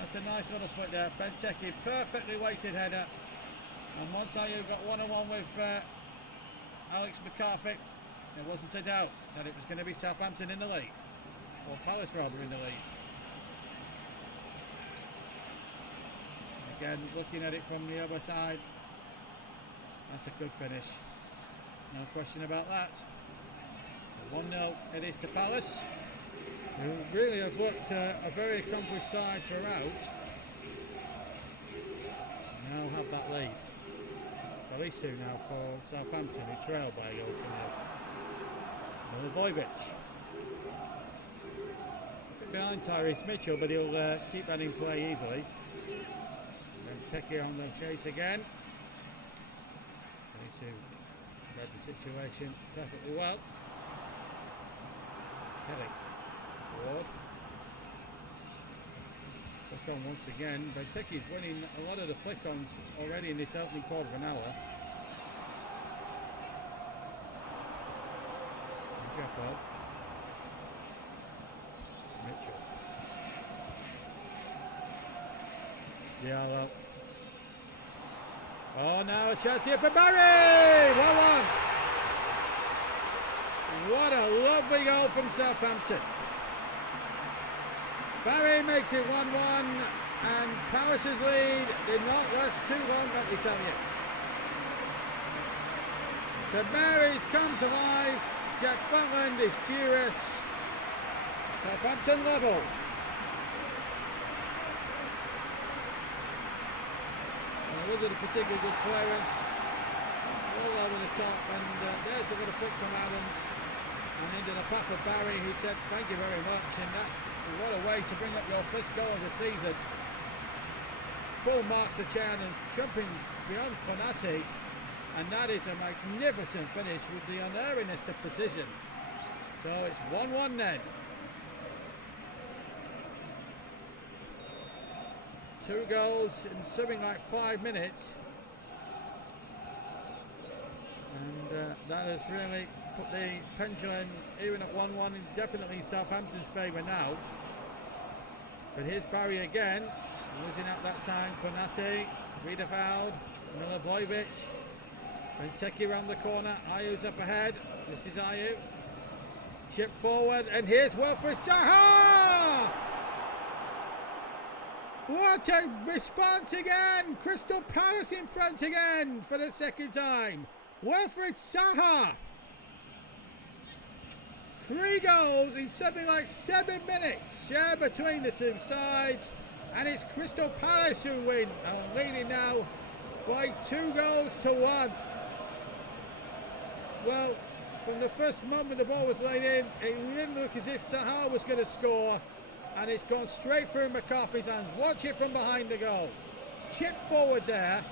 That's a nice little foot there. Benteke, perfectly weighted header, and once Ayew got one-on-one with Alex McCarthy, there wasn't a doubt that it was going to be Southampton in the lead, or Palace rather in the lead. Again, looking at it from the other side, that's a good finish. No question about that. So 1-0 it is to Palace, who really have looked a very accomplished side throughout. Now have that lead. So Isu now for Southampton, who trail by a goal to nil. Milivojevic. Behind Tyrese Mitchell, but he'll keep that in play easily. Benteke on the chase again. These two read the situation perfectly well. Kelly. Ward. Flick on once again. Benteke's winning a lot of the flick-ons already in this opening quarter of an hour. Joppo. Mitchell. Diallo. Oh, now a chance here for Barry! 1-1. What a lovely goal from Southampton. Barry makes it 1-1, and Palace's lead did not last too long, let me tell you. So Barry's come to life. Jack Butland is furious. Southampton level. It wasn't a particularly good clearance. All over the top, and there's a little flick from Adams, and into the path of Barry, who said thank you very much, and that's what a way to bring up your first goal of the season. Full marks of Chandler's jumping beyond Konate, and that is a magnificent finish with the unerringness of precision. So it's 1-1 then. 2 goals in something like 5 minutes, and that has really put the pendulum even at 1-1 definitely in Southampton's favour now. But here's Barry again, losing out that time. Konate, Riedewald, Milivojevic, Benteke round the corner. Ayew's up ahead. This is Ayew. Chip forward, and here's Wilfried Zaha! What a response again! Crystal Palace in front again for the second time. Wilfried Zaha. 3 goals in something like 7 minutes between the two sides. And it's Crystal Palace who win. And leading now by 2 goals to 1. Well, from the first moment the ball was laid in, it didn't look as if Zaha was going to score. And it's gone straight through McCarthy's hands. Watch it from behind the goal. Chip forward there.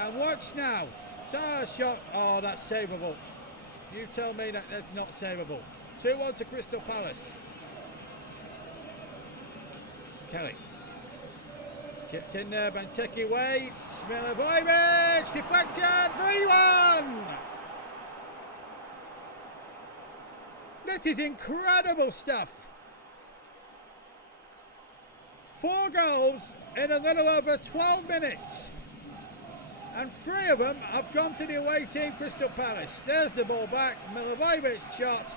And watch now. Zaha's shot. Oh, that's savable. You tell me that that's not savable. 2-1 to Crystal Palace. Kelly. Chipped in there. Benteke waits. Milivojevic. Deflection. 3-1. This is incredible stuff. 4 goals in a little over 12 minutes. And 3 of them have gone to the away team, Crystal Palace. There's the ball back. Milivojevic's shot.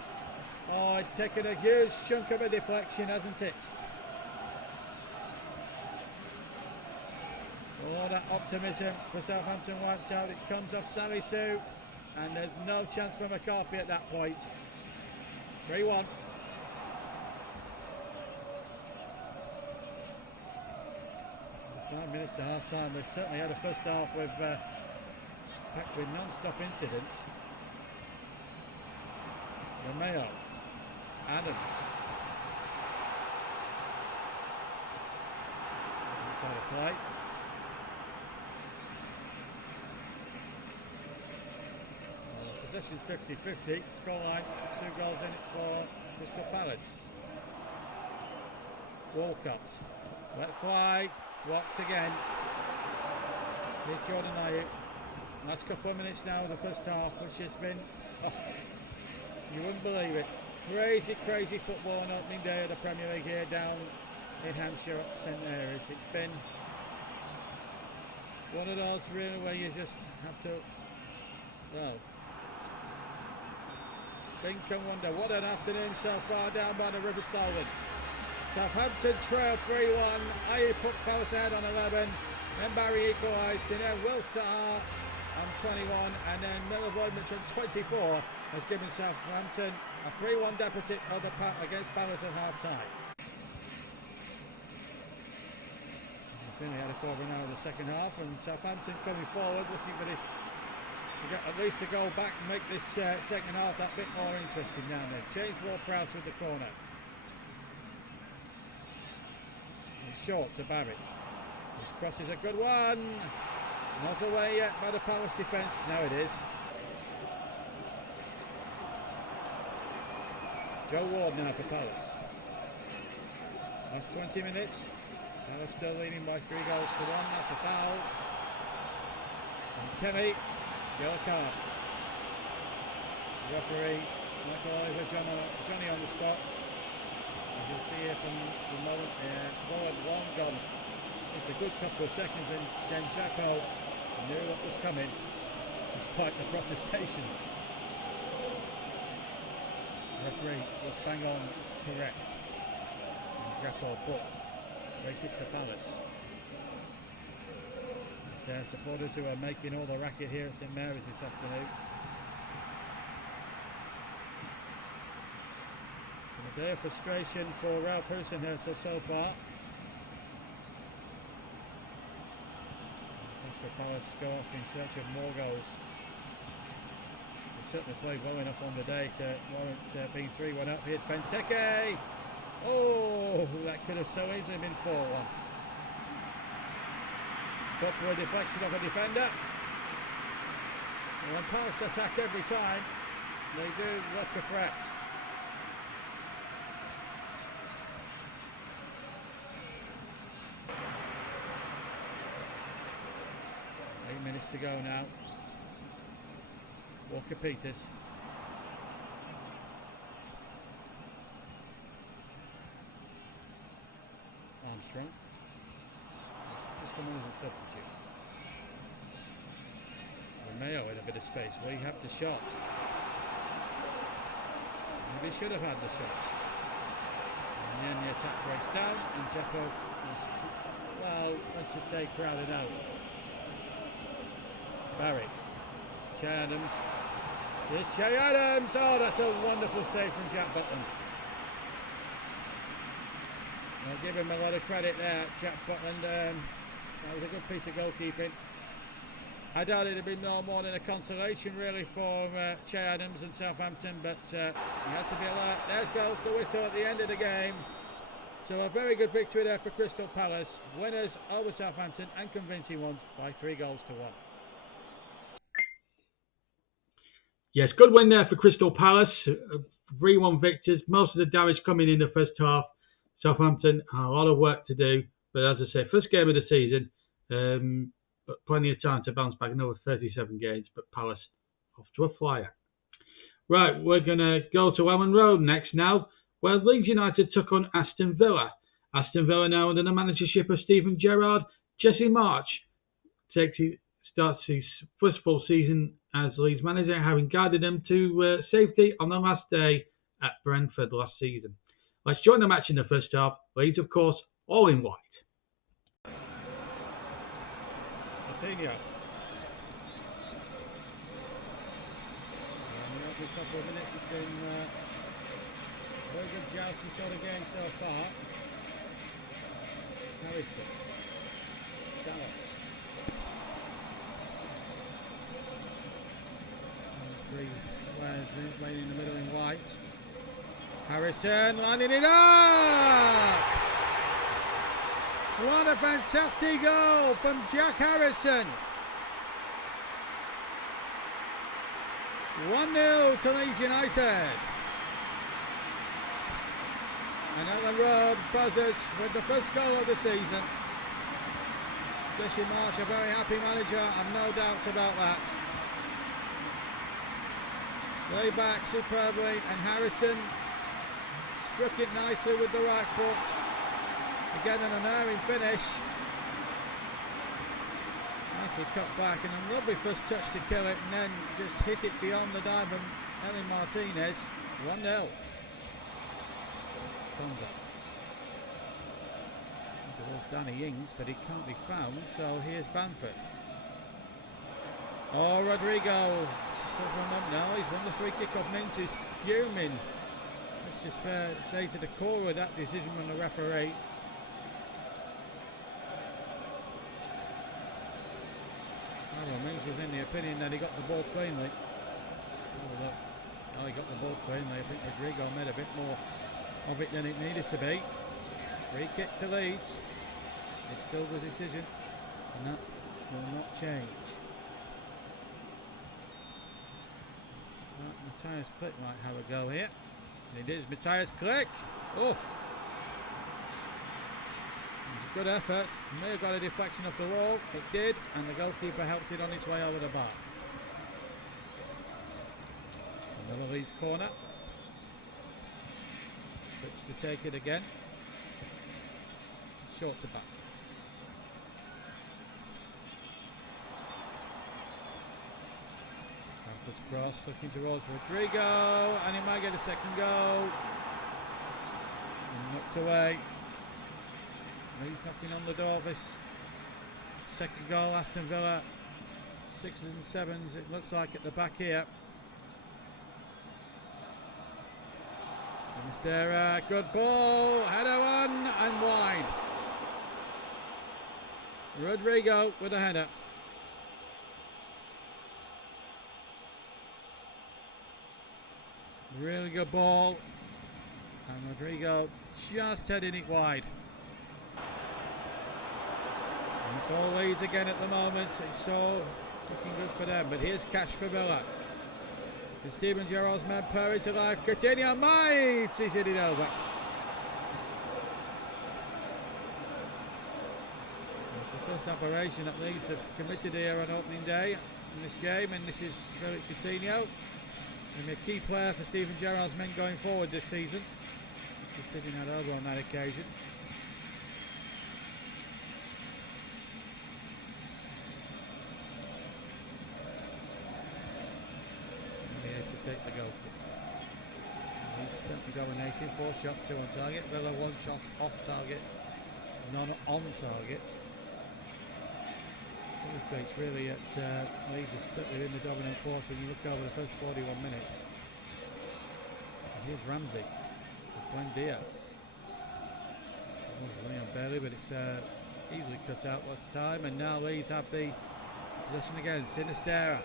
Oh, it's taken a huge chunk of a deflection, hasn't it? Oh, that optimism for Southampton wiped out. It comes off Salisu. And there's no chance for McCarthy at that point. 3-1. Five minutes to half time. They've certainly had a first half with packed with non-stop incidents. Romeo, Adams, inside of play. Possession's 50-50. Scoreline 2 goals in it for Crystal Palace. Walcott, let fly. Blocked again. Here's Jordan Ayew. Last couple of minutes now of the first half, which has been, you wouldn't believe it. Crazy, crazy football on opening day of the Premier League here down in Hampshire at St Mary's. It's been one of those really where you just have to, well, think and wonder. What an afternoon so far down by the River Solent. Southampton trail 3-1. Ayew put Palace ahead on 11. Then Barry equalised. And then Will Zaha on 21. And then Milivojevic on 24 has given Southampton a 3-1 deficit against Palace at half time. We've only had a quarter of an hour of the second half. And Southampton coming forward looking for this to get at least a goal back and make this second half that bit more interesting down there. James Ward-Prowse with the corner. Short to Barry. This cross is a good one. Not away yet by the Palace defence. Now it is. Joe Ward now for Palace. Last 20 minutes. Palace still leading by 3 goals to 1. That's a foul. And Kemi, yellow card. The referee, Michael Oliver, Johnny on the spot. As you'll see here from the moment, long gone. It's a good couple of seconds, and Jen Jacko knew what was coming, despite the protestations. The referee was bang on correct. And Jacko booked. Free kick to Palace. It's their supporters who are making all the racket here at St Mary's this afternoon. A day of frustration for Ralph Husenhertel so far. Crystal Palace go off in search of more goals. They've certainly played well enough on the day to warrant being 3-1 up. Here's Benteke. Oh, that could have so easily been 4-1. But for a deflection of a defender. And when Palace attack every time, they do look a threat. 8 minutes to go now. Walker Peters. Armstrong. Just come on as a substitute. Romeo with a bit of space. Well, he had the shot. Maybe he should have had the shot. And then the attack breaks down, and Jeppo is, well, let's just say crowded out. Barry. Che Adams. Here's Che Adams. Oh, that's a wonderful save from Jack Butland. I'll give him a lot of credit there, Jack Butland. That was a good piece of goalkeeping. I doubt it'd be no more than a consolation really for Che Adams and Southampton, but he had to be alert. There goes the whistle at the end of the game. So a very good victory there for Crystal Palace. Winners over Southampton, and convincing ones by 3 goals to 1. Yes, good win there for Crystal Palace. 3-1 victors. Most of the damage coming in the first half. Southampton have a lot of work to do, but as I say, first game of the season, but plenty of time to bounce back. Another 37 games, but Palace off to a flyer. Right, we're going to go to Elland Road next now, where Leeds United took on Aston Villa. Aston Villa now under the managership of Steven Gerrard. Jesse March starts his first full season as Leeds manager, having guided them to safety on the last day at Brentford last season. Let's join the match in the first half. Leeds, of course, all in white. Coutinho. Every couple of minutes it's been a very good jousting sort of game so far. Harrison. Dallas. 3 players playing in the middle in white. Harrison lining it up! What a fantastic goal from Jack Harrison! 1-0 to Leeds United. And Elland Road buzzers with the first goal of the season. Jesse March, a very happy manager, I've no doubts about that. Way back superbly, and Harrison struck it nicely with the right foot. Again, an unerring finish. Nicely cut back, and a lovely first touch to kill it, and then just hit it beyond the dive of Ellen Martinez. 1-0. Thumbs up. There was Danny Ings, but he can't be found, so here's Bamford. Oh, Rodrigo. No, he's won the free kick off Mintz, who's fuming. Let's just say to the core of that decision from the referee. Well, Mintz was in the opinion that he got the ball cleanly. Oh, look. Oh, he got the ball cleanly. I think Rodrigo made a bit more of it than it needed to be. Free kick to Leeds. It's still the decision. And that will not change. Well, Matthias Klick might have a go here. And it is Matthias Klick. Oh! It was a good effort. May have got a deflection off the wall. It did. And the goalkeeper helped it on its way over the bar. Another Leeds corner. Switch to take it again. Short to back. Bamford's cross looking towards Rodrigo, and he might get a second goal. And knocked away. He's knocking on the door. This second goal, Aston Villa, 6s and 7s. It looks like at the back here. Sinisterra, good ball, header on and wide. Rodrigo with a header. Really good ball. And Rodrigo just heading it wide. And it's all Leeds again at the moment. It's so looking good for them. But here's Cash for Villa. And Steven Gerrard's men purring to life. Coutinho might! He's hit it over. It's the first aberration that Leeds have committed here on opening day in this game, and this is Philippe Coutinho. And a key player for Steven Gerrard's men going forward this season. Just hitting that over on that occasion. Here to take the goal kick. He's certainly dominating. 4 shots, 2 on target. Villa 1 shot off target, none on target. At this stage, really, at Leeds are stuck within the dominant force when you look over the first 41 minutes. And here's Ramsey with Buendia. Leon Bailey, but it's easily cut out last time, and now Leeds have the possession again. Sinisterra.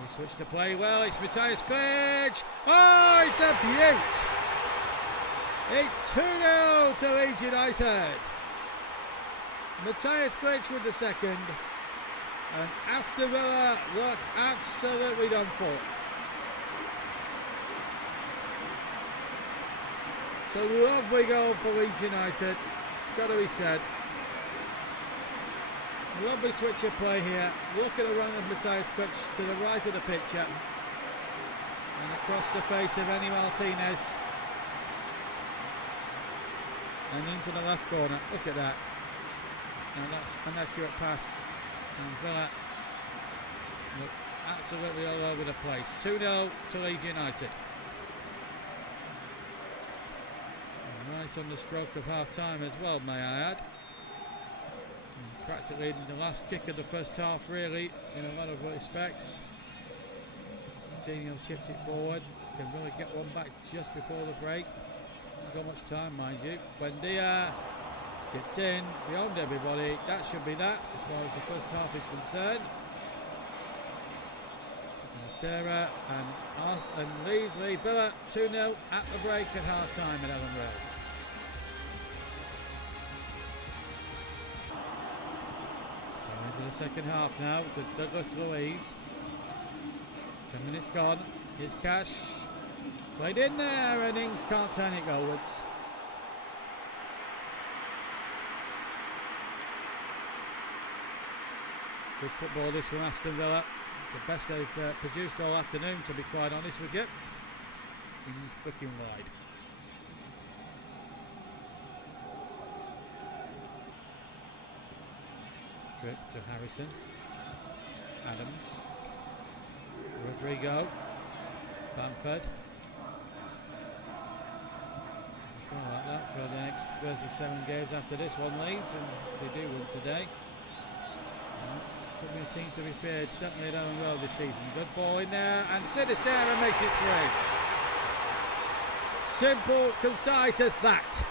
He switched to play well. It's Matthias Klick. Oh, it's a beaut! It's 2-0 to Leeds United. Matthias Klick with the second, and Aston Villa look absolutely done for. It's a lovely goal for Leeds United, got to be said. A lovely switch of play here. Look at the run of Matthias Klick to the right of the picture, and across the face of Eni Martinez, and into the left corner. Look at that. And that's an accurate pass, and Villa look absolutely all over the place. 2-0 to Leeds United. And right on the stroke of half time as well, may I add. And practically the last kick of the first half, really, in a lot of respects. Coutinho chips it forward, can really get one back just before the break. Not got much time, mind you. Buendia. Chipped in, beyond everybody. That should be that, as far as the first half is concerned. Sinisterra and Leeds lead Villa 2-0 at the break at half time at Ellen Road. Into the second half now with Douglas Luiz. 10 minutes gone. Here's Cash. Played in there, and Ings can't turn it goalwards. Good football this from Aston Villa. The best they've produced all afternoon, to be quite honest with you. He's freaking wide. Strip to Harrison. Adams. Rodrigo. Bamford. Like that for the next 37 games after this one, Leeds, and they do win today. Could be a team to be feared, certainly at Ellen Road this season. Good ball in there, and Sinisterra makes it 3. Simple, concise as that.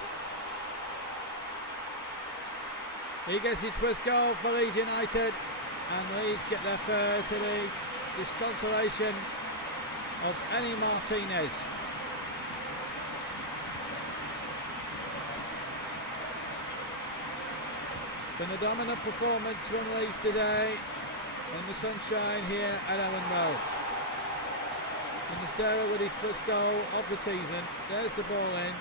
He gets his first goal for Leeds United, and Leeds get their third to the disconsolation of Eni Martinez. been a dominant performance from Leeds today in the sunshine here at Ellen Road. Sinisterra with his first goal of the season. There's the ball in.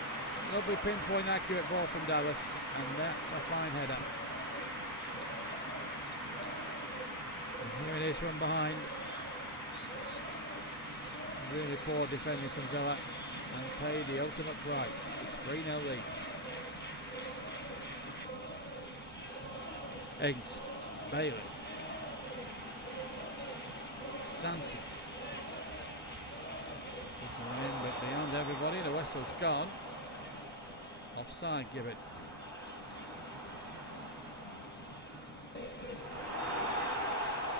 Lovely pinpoint accurate ball from Dallas, and that's a fine header. And here it is from behind. Really poor defending from Villa, and paid the ultimate price. It's 3-0 Leeds. Eggs, Bailey, Sanson. Looking in, but beyond everybody, the whistle's gone. Offside, give it.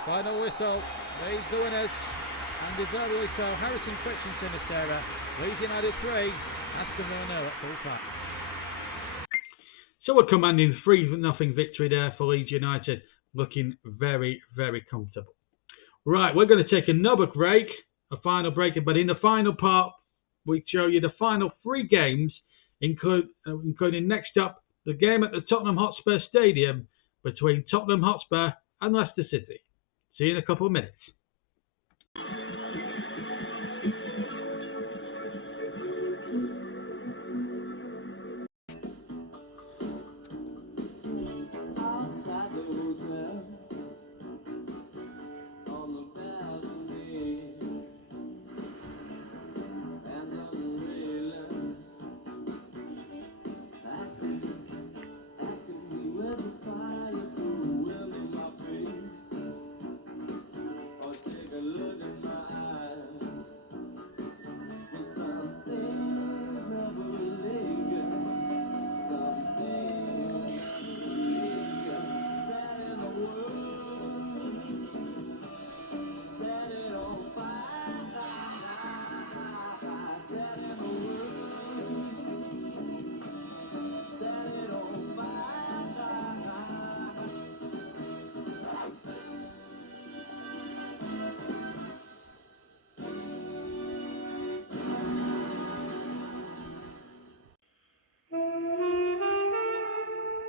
Final whistle. Leeds the winners, and deservedly so. Harrison, Fitch and Sinisterra. Leeds United 3, Aston Villa 0 at full time. So a commanding 3-0 victory there for Leeds United, looking very, very comfortable. Right, we're going to take another break, a final break, but in the final part, we show you the final 3 games, including next up, the game at the Tottenham Hotspur Stadium between Tottenham Hotspur and Leicester City. See you in a couple of minutes.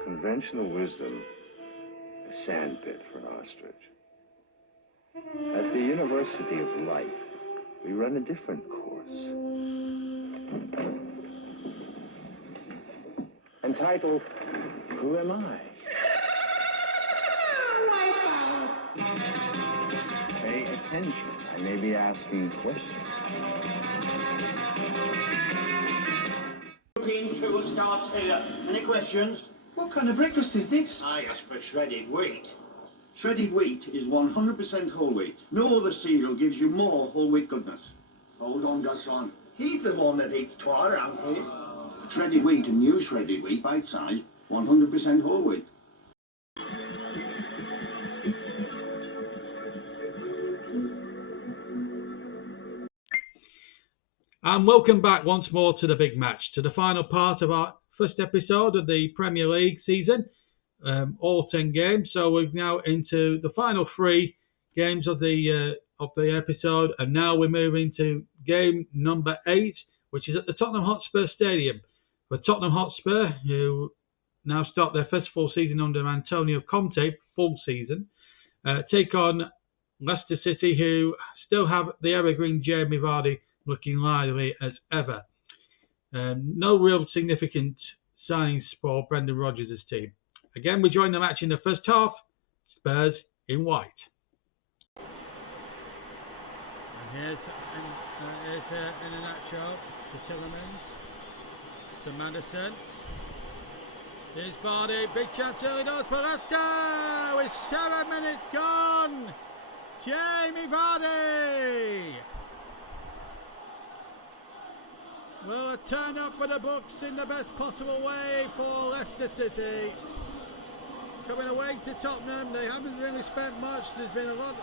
Conventional wisdom, a sandpit for an ostrich. At the University of Life, we run a different course. Entitled, Who Am I? Pay attention, I may be asking questions. European tour starts here. Any questions? What kind of breakfast is this? I ask for shredded wheat. Shredded wheat is 100% whole wheat. No other cereal gives you more whole wheat goodness. Hold on, Gaston. He's the one that eats twatter, aren't he? Shredded wheat and new shredded wheat, bite-sized, 100% whole wheat. And welcome back once more to the big match, to the final part of our first episode of the Premier League season, all 10 games. So we're now into the final 3 games of the episode, and now we're moving to game number 8, which is at the Tottenham Hotspur Stadium. For Tottenham Hotspur, who now start their first full season under Antonio Conte, full season, take on Leicester City, who still have the evergreen Jamie Vardy looking lively as ever. No real significant signings for Brendan Rodgers' team. Again, we join the match in the first half. Spurs in white. And here's in a nutshell, the Tillemans to Madison. Here's Vardy, big chance early doors for Leicester with 7 minutes gone. Jamie Vardy will turn up for the books in the best possible way for Leicester City. Coming away to Tottenham, they haven't really spent much. There's been a lot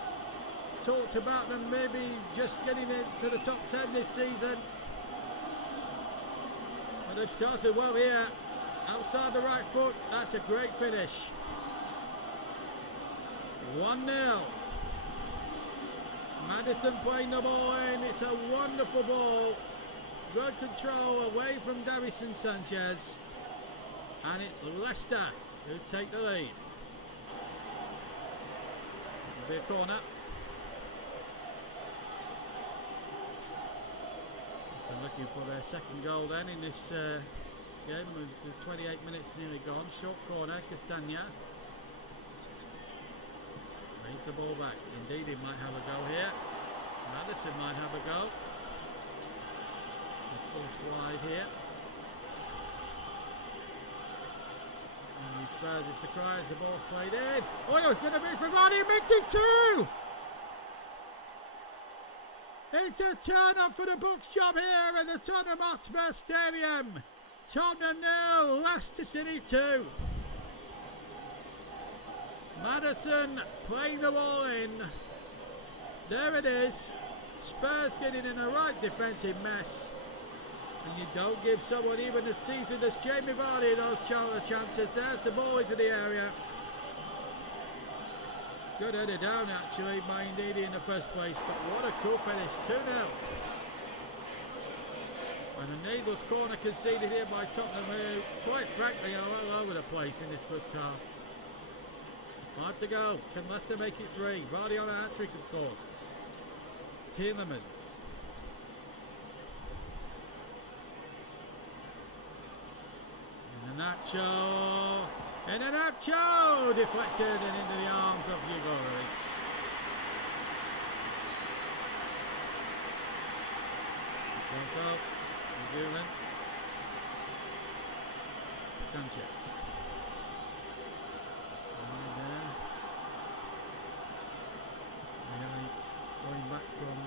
talked about them maybe just getting into the top 10 this season. But they've started well here. Outside the right foot, that's a great finish. 1-0. Madison playing the ball in. It's a wonderful ball. Good control away from Davison Sanchez. And it's Leicester who take the lead. be a corner. Aston looking for their second goal then in this game, with the 28 minutes nearly gone. Short corner, Castagna. Lays the ball back. Indeed, he might have a go here. Madison might have a go. Of course, wide here. And the Spurs is to cry as the ball's played in. Oh, it's going to be for Vardy. Minty too! It's a turn-up for the books job here at the Tottenham Hotspur Stadium. Tottenham 0, Leicester City 2. Madison playing the ball in. There it is. Spurs getting in a right defensive mess. And you don't give someone even as seasoned as Jamie Vardy those chances. There's the ball into the area. Good header down actually by Ndidi in the first place, but what a cool finish, 2-0. And a needless corner conceded here by Tottenham, who quite frankly are all over the place in this first half. 5 to go, can Leicester make it 3? Vardy on a hat-trick of course. Tielemans. And Nacho deflected and into the arms of Yegorovic. So, Gulen. Sanchez. Right there. Going back from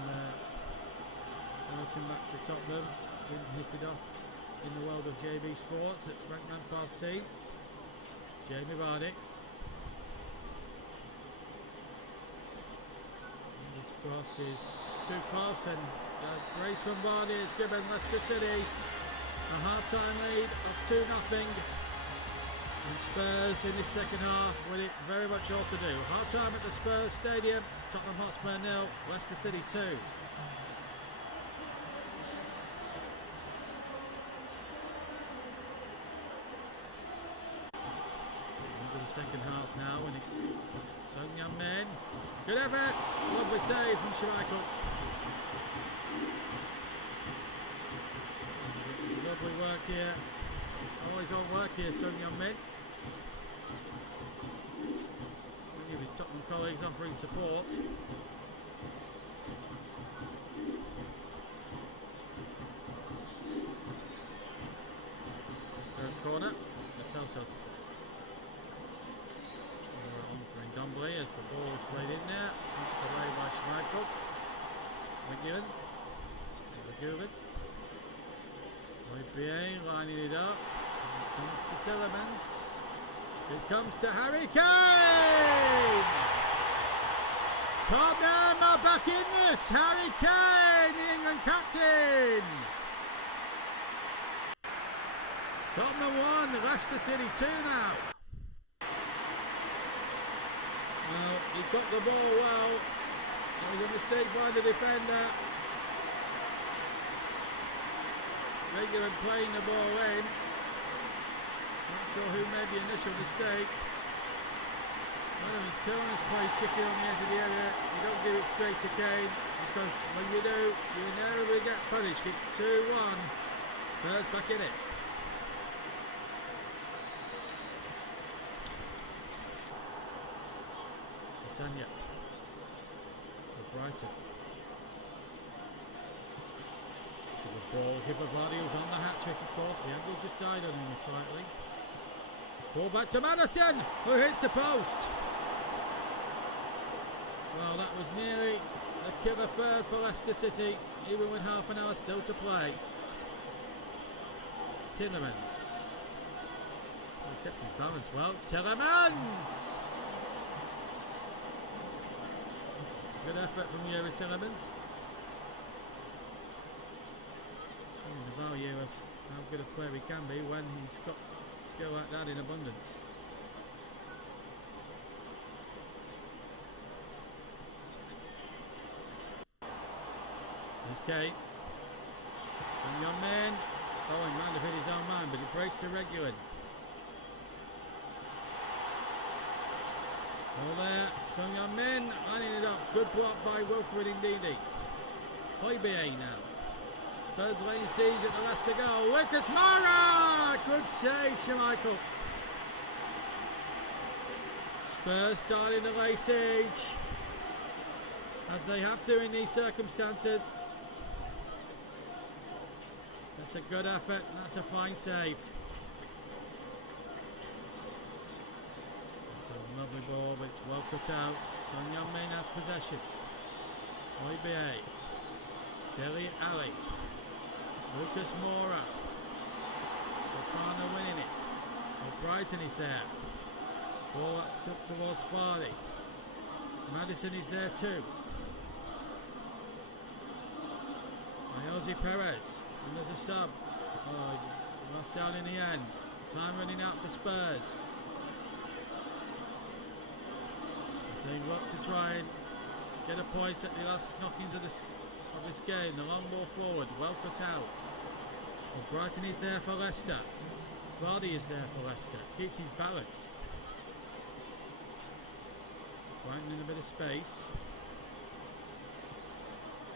Everton back to Tottenham. Didn't hit it off in the world of JB Sports at Frank Lampard's team. Jamie Vardy. And this cross is too close, and brace from Vardy has given Leicester City a half-time lead of 2-0. And Spurs in this second half with it very much all to do. Half-time at the Spurs Stadium. Tottenham Hotspur 0, Leicester City 2. Second half now, and it's Son Heung-min. Good effort! Lovely save from Schmeichel. Lovely work here. Always on work here, Son Heung-min. Many of his Tottenham colleagues offering support. Spurs corner. The South to take. Dumbly as the ball is played in there, pushed away by Schmeichel. McGill. Bien lining it up. Here comes to Tielemans. It comes to Harry Kane. Tottenham are back in this. Harry Kane, the England captain. Tottenham 1, Leicester City 2 now. Well, he got the ball well. It was a mistake by the defender. Regular playing the ball in. Not sure who made the initial mistake. Well, I mean, Tielemans played chicken on the edge of the area. You don't give it straight to Kane, because when you do, you inevitably get punished. It's 2-1. Spurs back in it. Castagna for Brighton. It's a good ball. Vardy was on the hat-trick, of course. The angle just died on him slightly. Ball back to Madison, who hits the post. Well, that was nearly a killer third for Leicester City, even with half an hour still to play. Tielemans. He kept his balance well. Tielemans! Good effort from Yuri Tielemans. Showing the value of how good a player he can be when he's got skill like that in abundance. There's Kane. From young man. Oh, he might have hit his own man, but he breaks to Reguilon. Well there, Son Heung-min lining it up. Good block by Wilfred Ndidi. Højbjerg now. Spurs laying siege at the Leicester goal. Lucas Moura! Good save, Schmeichel. Spurs starting to lay siege, as they have to in these circumstances. That's a good effort, and that's a fine save. It's a lovely ball, but it's well cut out. Son Heung-min has possession. Højbjerg. Dele Alli. Lucas Moura. Fofana winning it. Well, Brighton is there. Ball up towards Vardy. Maddison is there too. Ayoze Perez. And there's a sub. Oh, lost out in the end. Time running out for Spurs. They look to try and get a point at the last knockings of this game. The long ball forward, well cut out. Well, Brighton is there for Leicester. Vardy is there for Leicester. Keeps his balance. Brighton in a bit of space.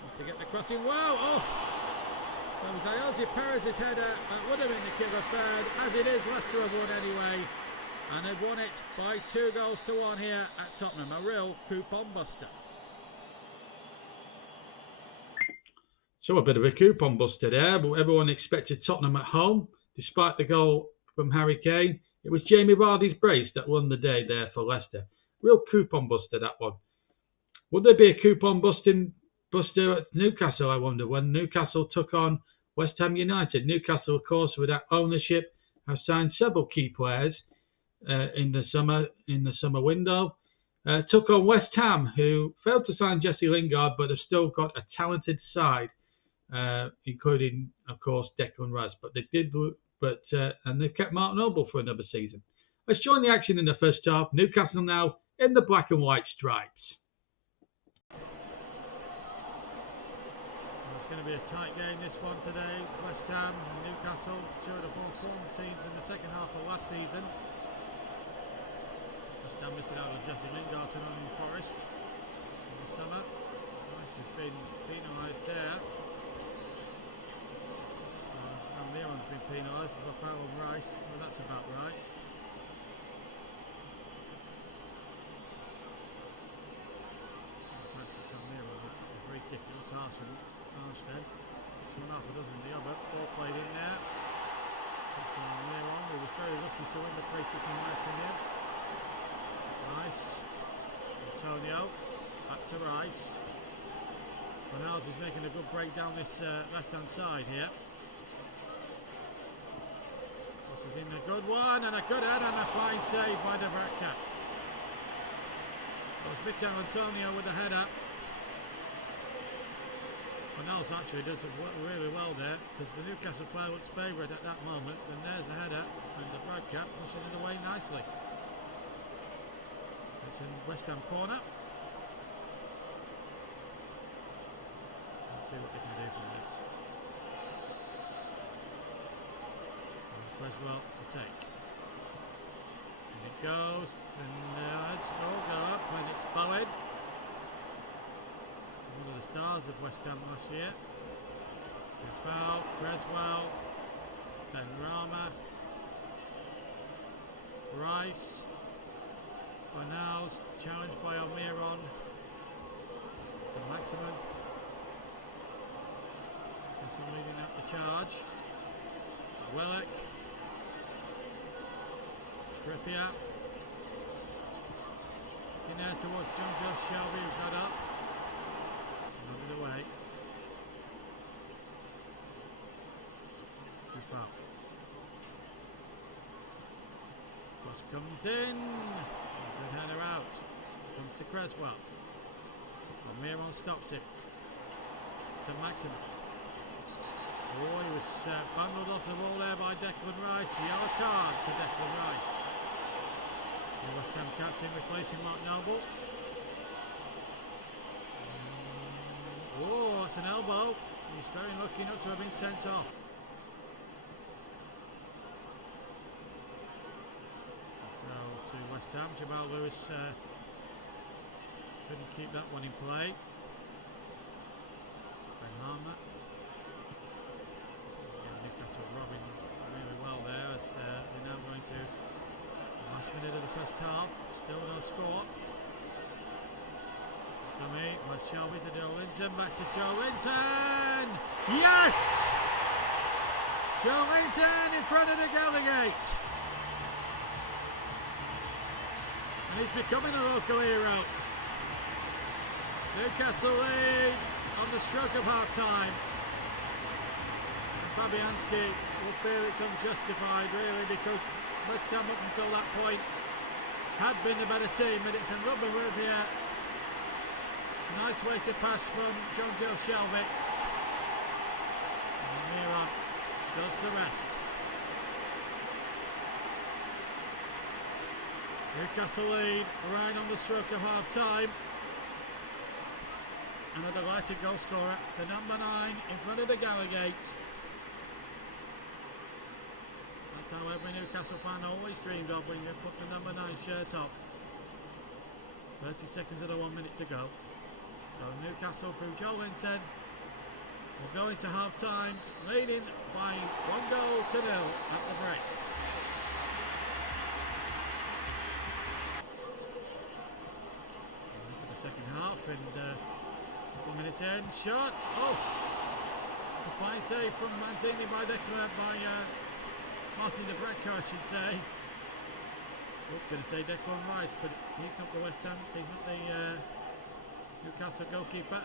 Wants to get the crossing. Wow! Oh! That was Ayoze Perez's header. That would have been the kick of third. As it is, Leicester have won anyway. And they've won it by 2-1 here at Tottenham. A real coupon buster. So a bit of a coupon buster there, but everyone expected Tottenham at home, despite the goal from Harry Kane. It was Jamie Vardy's brace that won the day there for Leicester. Real coupon buster, that one. Would there be a coupon buster at Newcastle, I wonder, when Newcastle took on West Ham United? Newcastle, of course, with that ownership, have signed several key players in the summer window. Took on West Ham, who failed to sign Jesse Lingard, but have still got a talented side, including, of course, Declan Rice. But they did, and they've kept Mark Noble for another season. Let's join the action in the first half. Newcastle now in the black and white stripes. It's going to be a tight game, this one today. West Ham and Newcastle, two of the more form teams in the second half of last season. West Ham missing out on Jesse Lingard to Nottingham Forest in the summer. Rice has been penalised there. Almiron's been penalised for Powell and Rice. Well, that's about right. Practice Almiron with a free kick against Aston. 6 1/2 a dozen the other. Ball played in there. Almiron, who was very lucky to win the free kick in my opinion. Rice. Antonio. Back to Rice. Ronaldo's is making a good break down this left-hand side here. This is in a good one, and a good head, and a flying save by the Bratka. So it's Mikel Antonio with the header. Ronaldo actually does it really well there, because the Newcastle player looks favourite at that moment. And there's the header, and the Bratka pushes it away nicely. It's in West Ham corner. Let's see what they can do from this. Creswell to take. And it goes, and it's all go up, and it's Bowen. One of the stars of West Ham last year. Foul, Creswell, Ben Rama, Rice, Fornals, challenged by Almiron. So Maximum. Maximum leading up the charge. Willock. Trippier. In there towards John Joe Shelby, who got up. Nodded away. Good foul. Cross comes in. Good header out. Comes to Creswell. Almiron stops it. So Maximum. Oh, he was bundled off the ball there by Declan Rice. Yellow card for Declan Rice. The West Ham captain replacing Mark Noble. Oh, that's an elbow. He's very lucky not to have been sent off. Well, to West Ham, Jamal Lewis Couldn't keep that one in play. Benhama. Newcastle robbing really well there as we're now going to the last minute of the first half. Still no score. Dummy was Shelby to Joe Linton. Back to Joe Linton. Yes! Joe Linton in front of the Gallagate. And he's becoming a local hero. Newcastle lead on the stroke of half time. And Fabianski will feel it's unjustified really, because West Ham up until that point had been the better team, but it's a rubber move here. Nice way to pass from John Joe Shelby. And Miron does the rest. Newcastle lead right on the stroke of half time. And a delighted goal scorer, the number 9 in front of the Gallagate. That's how every Newcastle fan always dreamed of when you put the number 9 shirt on. 30 seconds of the 1 minute to go. So Newcastle through Joe Linton will go into half time leading by 1 goal to 0 at the break. Into the second half and 1 minute in, shot, oh! It's a fine save from Mancini by Martin de Brecco, I should say. I was going to say Declan Rice, but he's not the West Ham, he's not the Newcastle goalkeeper.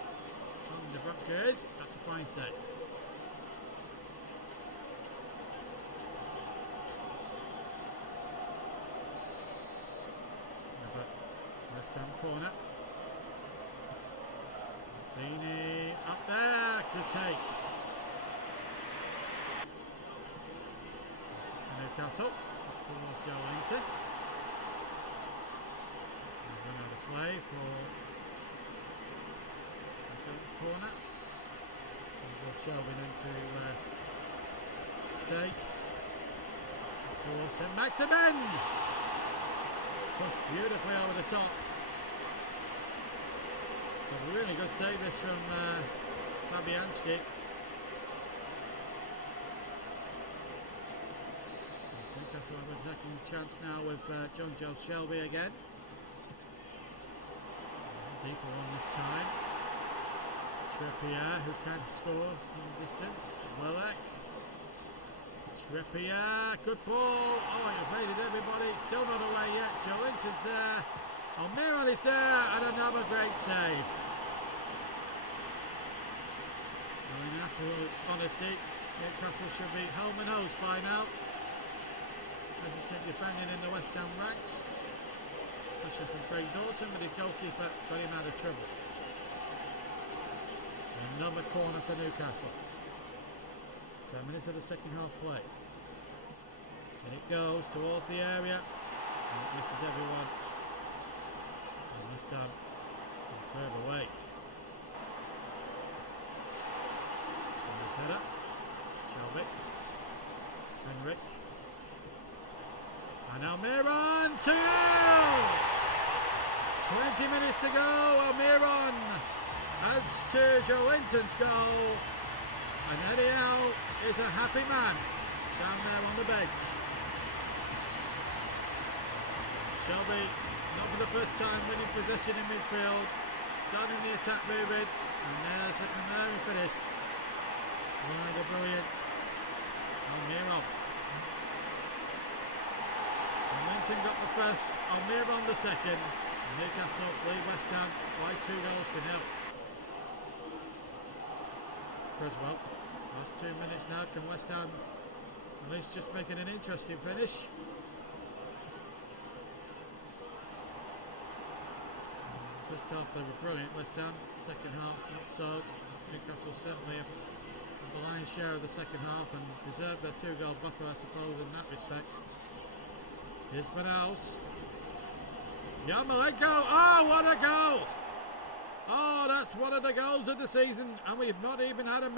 De Brecco is, that's a fine save. Another West Ham corner. Mancini up there, good take. To Newcastle, towards Joe Linton. Run out of play for the corner. George Shelby then to take. Towards St. Maximin. Pushed beautifully over the top. A really good save this from Fabianski. Newcastle have a second chance now with John Joe Shelby again. Deeper one this time. Trippier, who can score from distance. Willock. Trippier, good ball. Oh, it evaded everybody. It's still not away yet. Joe Linton's there. Almiron is there, and another great save. In absolute honesty, Newcastle should be home and hosed by now. Hesitant defending in the West Ham ranks. Pressure from Craig Dawson, but his goalkeeper got him out of trouble. So another corner for Newcastle. 10 minutes of the second half play. And it goes towards the area. And it misses everyone. And this time, further away. Header, Shelby, Henrik, and Almiron 2-0! 20 minutes to go, Almiron adds to Joe Linton's goal, and Eddie Howe is a happy man down there on the bench. Shelby, not for the first time, winning possession in midfield, starting the attack moving, and there's a Canary finished. Right, the brilliant Almiron. Linton got the first, Almiron the second. Newcastle lead West Ham by 2 goals to 0. Creswell, last 2 minutes now. Can West Ham at least just make it an interesting finish? First half they were brilliant, West Ham. Second half not so. Newcastle certainly the lion's share of the second half and deserved their 2-goal buffer, I suppose, in that respect. Here's Banals. Yarmolenko. Oh, what a goal! Oh, that's one of the goals of the season, and we've not even had a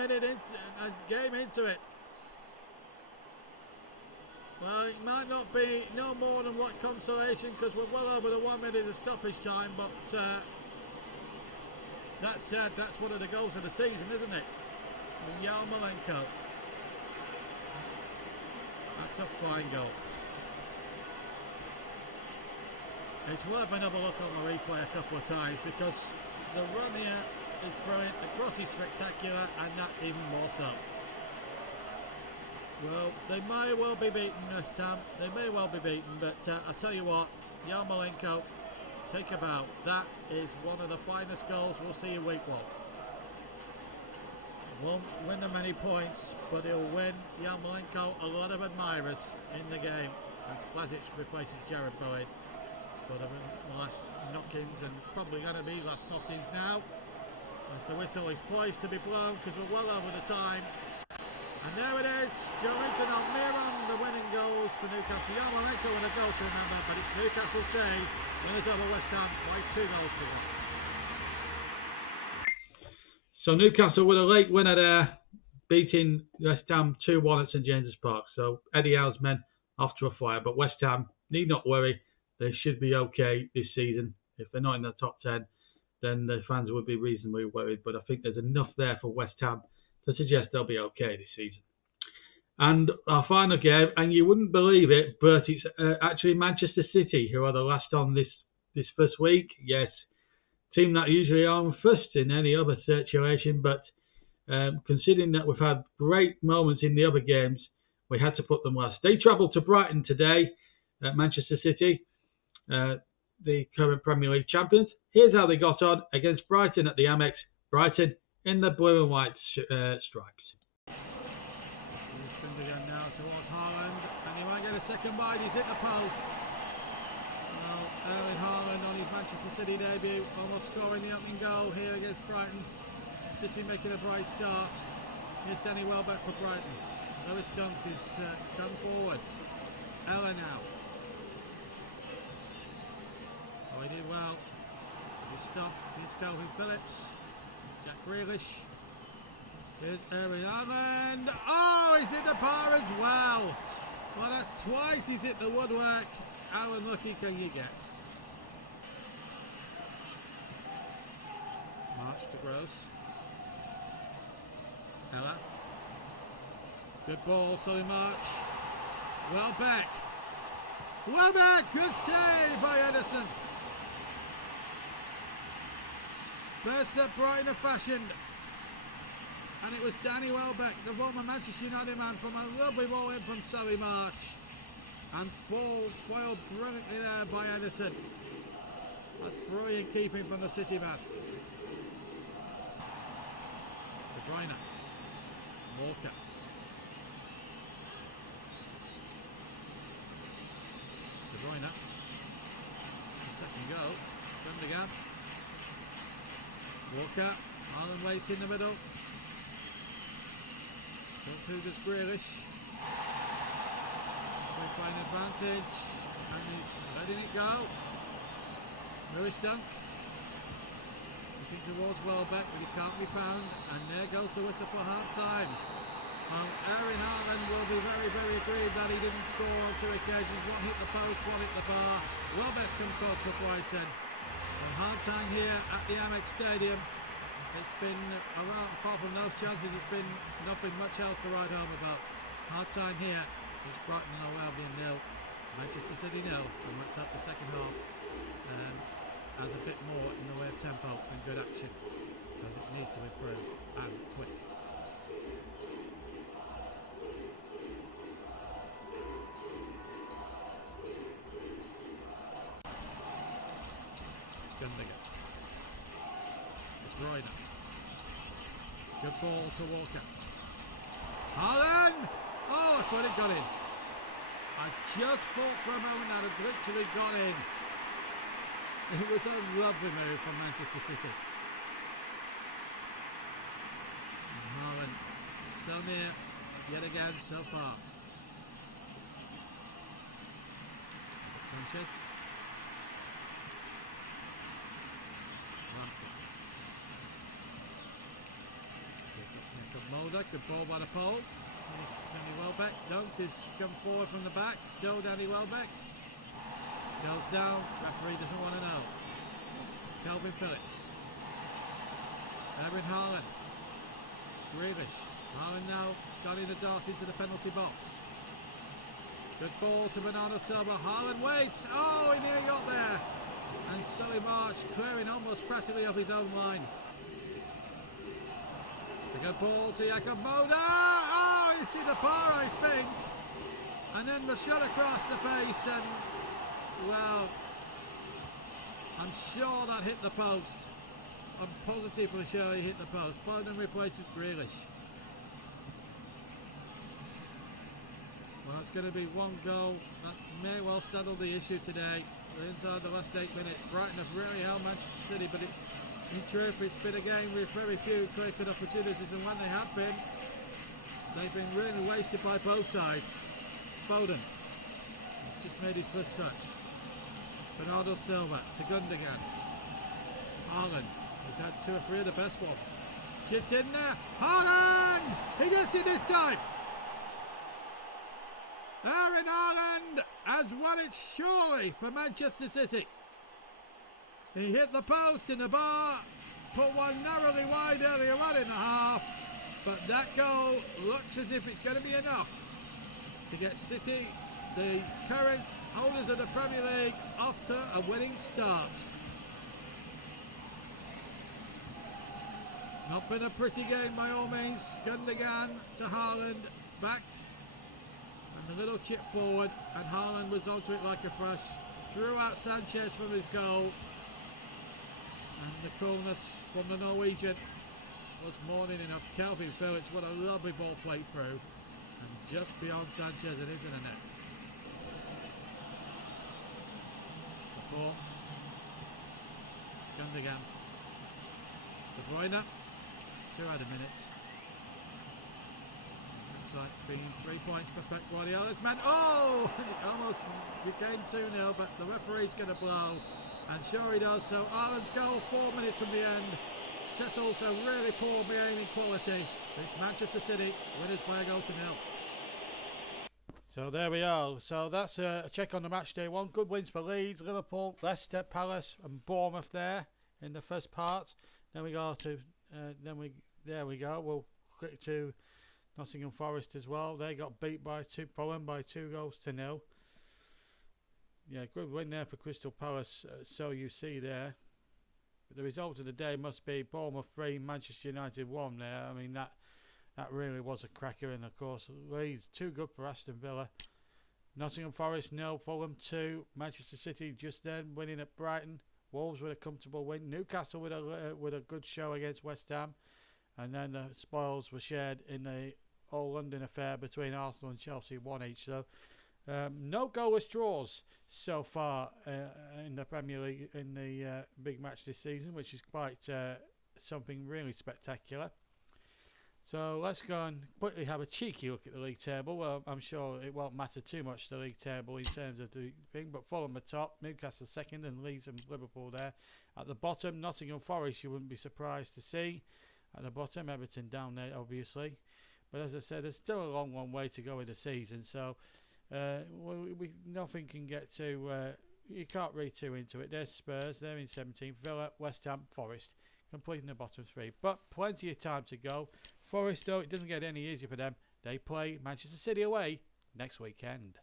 game into it. Well, it might not be no more than what consolation, because we're well over the 1 minute of stoppage time, but That's one of the goals of the season, isn't it? Yarmolenko. That's a fine goal. It's worth another look on the replay a couple of times because the run here is brilliant, the cross is spectacular, and that's even more so. Well, they may well be beaten this time. They may well be beaten, but I tell you what, Yarmolenko, take a bow. That is one of the finest goals we'll see in week 1. Won't win them many points, but he'll win Yarmolenko a lot of admirers in the game as Vlasic replaces Jared Bowen. But last knock-ins, and it's probably going to be last knock-ins now as the whistle is poised to be blown because we're well over the time. And there it is, Joelinton Almiron, the winning goals for Newcastle. Yarmolenko with a goal to remember, but it's Newcastle today, winners over West Ham by 2 goals to 1. So Newcastle with a late winner there, beating West Ham 2-1 at St James's Park. So Eddie Howe's men off to a flyer, but West Ham need not worry. They should be okay this season. If they're not in the top 10, then the fans would be reasonably worried. But I think there's enough there for West Ham to suggest they'll be okay this season. And our final game, and you wouldn't believe it, but it's actually Manchester City who are the last on this first week. Yes, team that usually are first in any other situation, but considering that we've had great moments in the other games, we had to put them last. They travelled to Brighton today, Manchester City, the current Premier League champions. Here's how they got on against Brighton at the Amex. Brighton in the blue and white stripes. He's going to go now towards Haaland, and he might get a second bite. He's hit the post. Well, Erling Haaland on his Manchester City debut, almost scoring the opening goal here against Brighton. City making a bright start. Here's Danny Welbeck for Brighton. Lewis Dunk has come forward. Ella now. Oh, he did well. He stopped. Here's Calvin Phillips. Jack Grealish. Here's Erling Haaland. Oh, he's hit the bar as well. Well, that's twice he's hit the woodwork. How unlucky can you get? March to Gross. Ella. Good ball, Solly March. Welbeck. Welbeck, good save by Edison. Burst up Brighton fashion. And it was Danny Welbeck, the former Manchester United man, from a lovely ball in from Solly March. And foiled brilliantly there by Edison. That's brilliant keeping from the City man. De Bruyne. Walker. De Bruyne. Second go. Gundogan. Walker. Marlon Wace in the middle. So too does Grealish. Quick line advantage. And he's letting it go. Lewis Dunk. Looking towards Welbeck, but he can't be found. And there goes the whistle for half time. Well, Erling Haaland will be very, very aggrieved that he didn't score on 2 occasions. One hit the post, one hit the bar. Welbeck's come close for Brighton. Well, half time here at the Amex Stadium. It's been around, apart from those chances, it's been nothing much else to write home about. Half time here is Brighton 0, Albion 0, Manchester City 0, and let's hope the second half has a bit more in the way of tempo and good action, because it needs to improve and quick. Gundogan. De Bruyne. Good ball to Walker. Haaland! Oh, I thought it got in. I just thought for a moment that it literally got in. It was a lovely move from Manchester City. And Haaland so near yet again so far. Sanchez. Lamptey. Good Mulder, good ball by the pole. Danny Welbeck. Dunk has come forward from the back. Still Danny Welbeck. Goes down. Referee doesn't want to know. Calvin Phillips. Erling Haaland. Grealish. Haaland now starting to dart into the penalty box. Good ball to Bernardo Silva. Haaland waits. Oh, he nearly got there. And Solly March clearing almost practically off his own line. It's a good ball to Jakob Moda. Oh, you see the bar, I think. And then the shot across the face, and well, I'm sure that hit the post. I'm positively sure he hit the post. Foden replaces Grealish. Well, it's going to be one goal. That may well settle the issue today. We're inside the last 8 minutes. Brighton have really held Manchester City, but in truth, it's been a game with very few clear-cut opportunities, and when they have been, they've been really wasted by both sides. Foden just made his first touch. Bernardo Silva to Gundogan. Haaland has had 2 or 3 of the best ones. Chipped in there. Haaland! He gets it this time. Erling Haaland has won it surely for Manchester City. He hit the post in the bar, put one narrowly wide earlier on in the half, but that goal looks as if it's going to be enough to get City, the current holders of the Premier League, off to a winning start. Not been a pretty game by all means. Gundogan to Haaland, backed, and a little chip forward, and Haaland was onto it like a flash, threw out Sanchez from his goal, and the coolness from the Norwegian was more than enough. Calvin Phillips, what a lovely ball played through, and just beyond Sanchez and into the net. Support. Gundogan. De Bruyne. 2 added minutes. Looks like being 3 points for Pep Guardiola's man. Oh! It almost became 2-0, but the referee's going to blow. And sure he does. So Ireland's goal 4 minutes from the end settles a really poor behaving quality. It's Manchester City, winners by a goal to 0. So there we are. So that's a check on the match day 1. Good wins for Leeds, Liverpool, Leicester, Palace and Bournemouth there in the first part. Then we go to there we go. We'll click to Nottingham Forest as well. They got beat by Fulham by 2 goals to 0. Yeah, good win there for Crystal Palace. So you see there. But the result of the day must be Bournemouth 3, Manchester United 1 there. I mean, that really was a cracker. And of course, Leeds, too good for Aston Villa. Nottingham Forest 0, Fulham 2. Manchester City just then winning at Brighton. Wolves with a comfortable win. Newcastle with a good show against West Ham. And then the spoils were shared in the All-London affair between Arsenal and Chelsea, 1 each. So no goalless draws so far in the Premier League in the big match this season, which is quite something really spectacular. So let's go and quickly have a cheeky look at the league table. Well, I'm sure it won't matter too much, the league table, in terms of the thing, but Fulham at top, Newcastle second, and Leeds and Liverpool there. At the bottom, Nottingham Forest, you wouldn't be surprised to see. At the bottom, Everton down there, obviously. But as I said, there's still a long way to go in the season, so nothing can get too... you can't read too into it. There's Spurs, they're in 17th, Villa, West Ham, Forest, completing the bottom 3. But plenty of time to go. Forest, though, it doesn't get any easier for them. They play Manchester City away next weekend.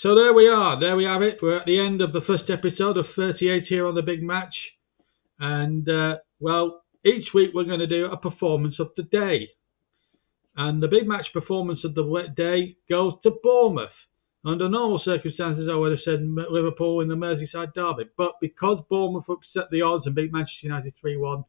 So there we are. There we have it. We're at the end of the first episode of 38 here on the Big Match. And, well, each week we're going to do a performance of the day. And the Big Match performance of the day goes to Bournemouth. Under normal circumstances, I would have said Liverpool in the Merseyside derby. But because Bournemouth upset the odds and beat Manchester United 3-1,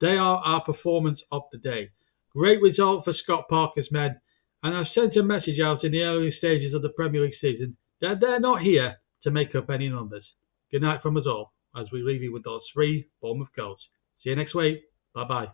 they are our performance of the day. Great result for Scott Parker's men. And I've sent a message out in the early stages of the Premier League season that they're not here to make up any numbers. Good night from us all as we leave you with those 3 Bournemouth goals. See you next week. Bye-bye.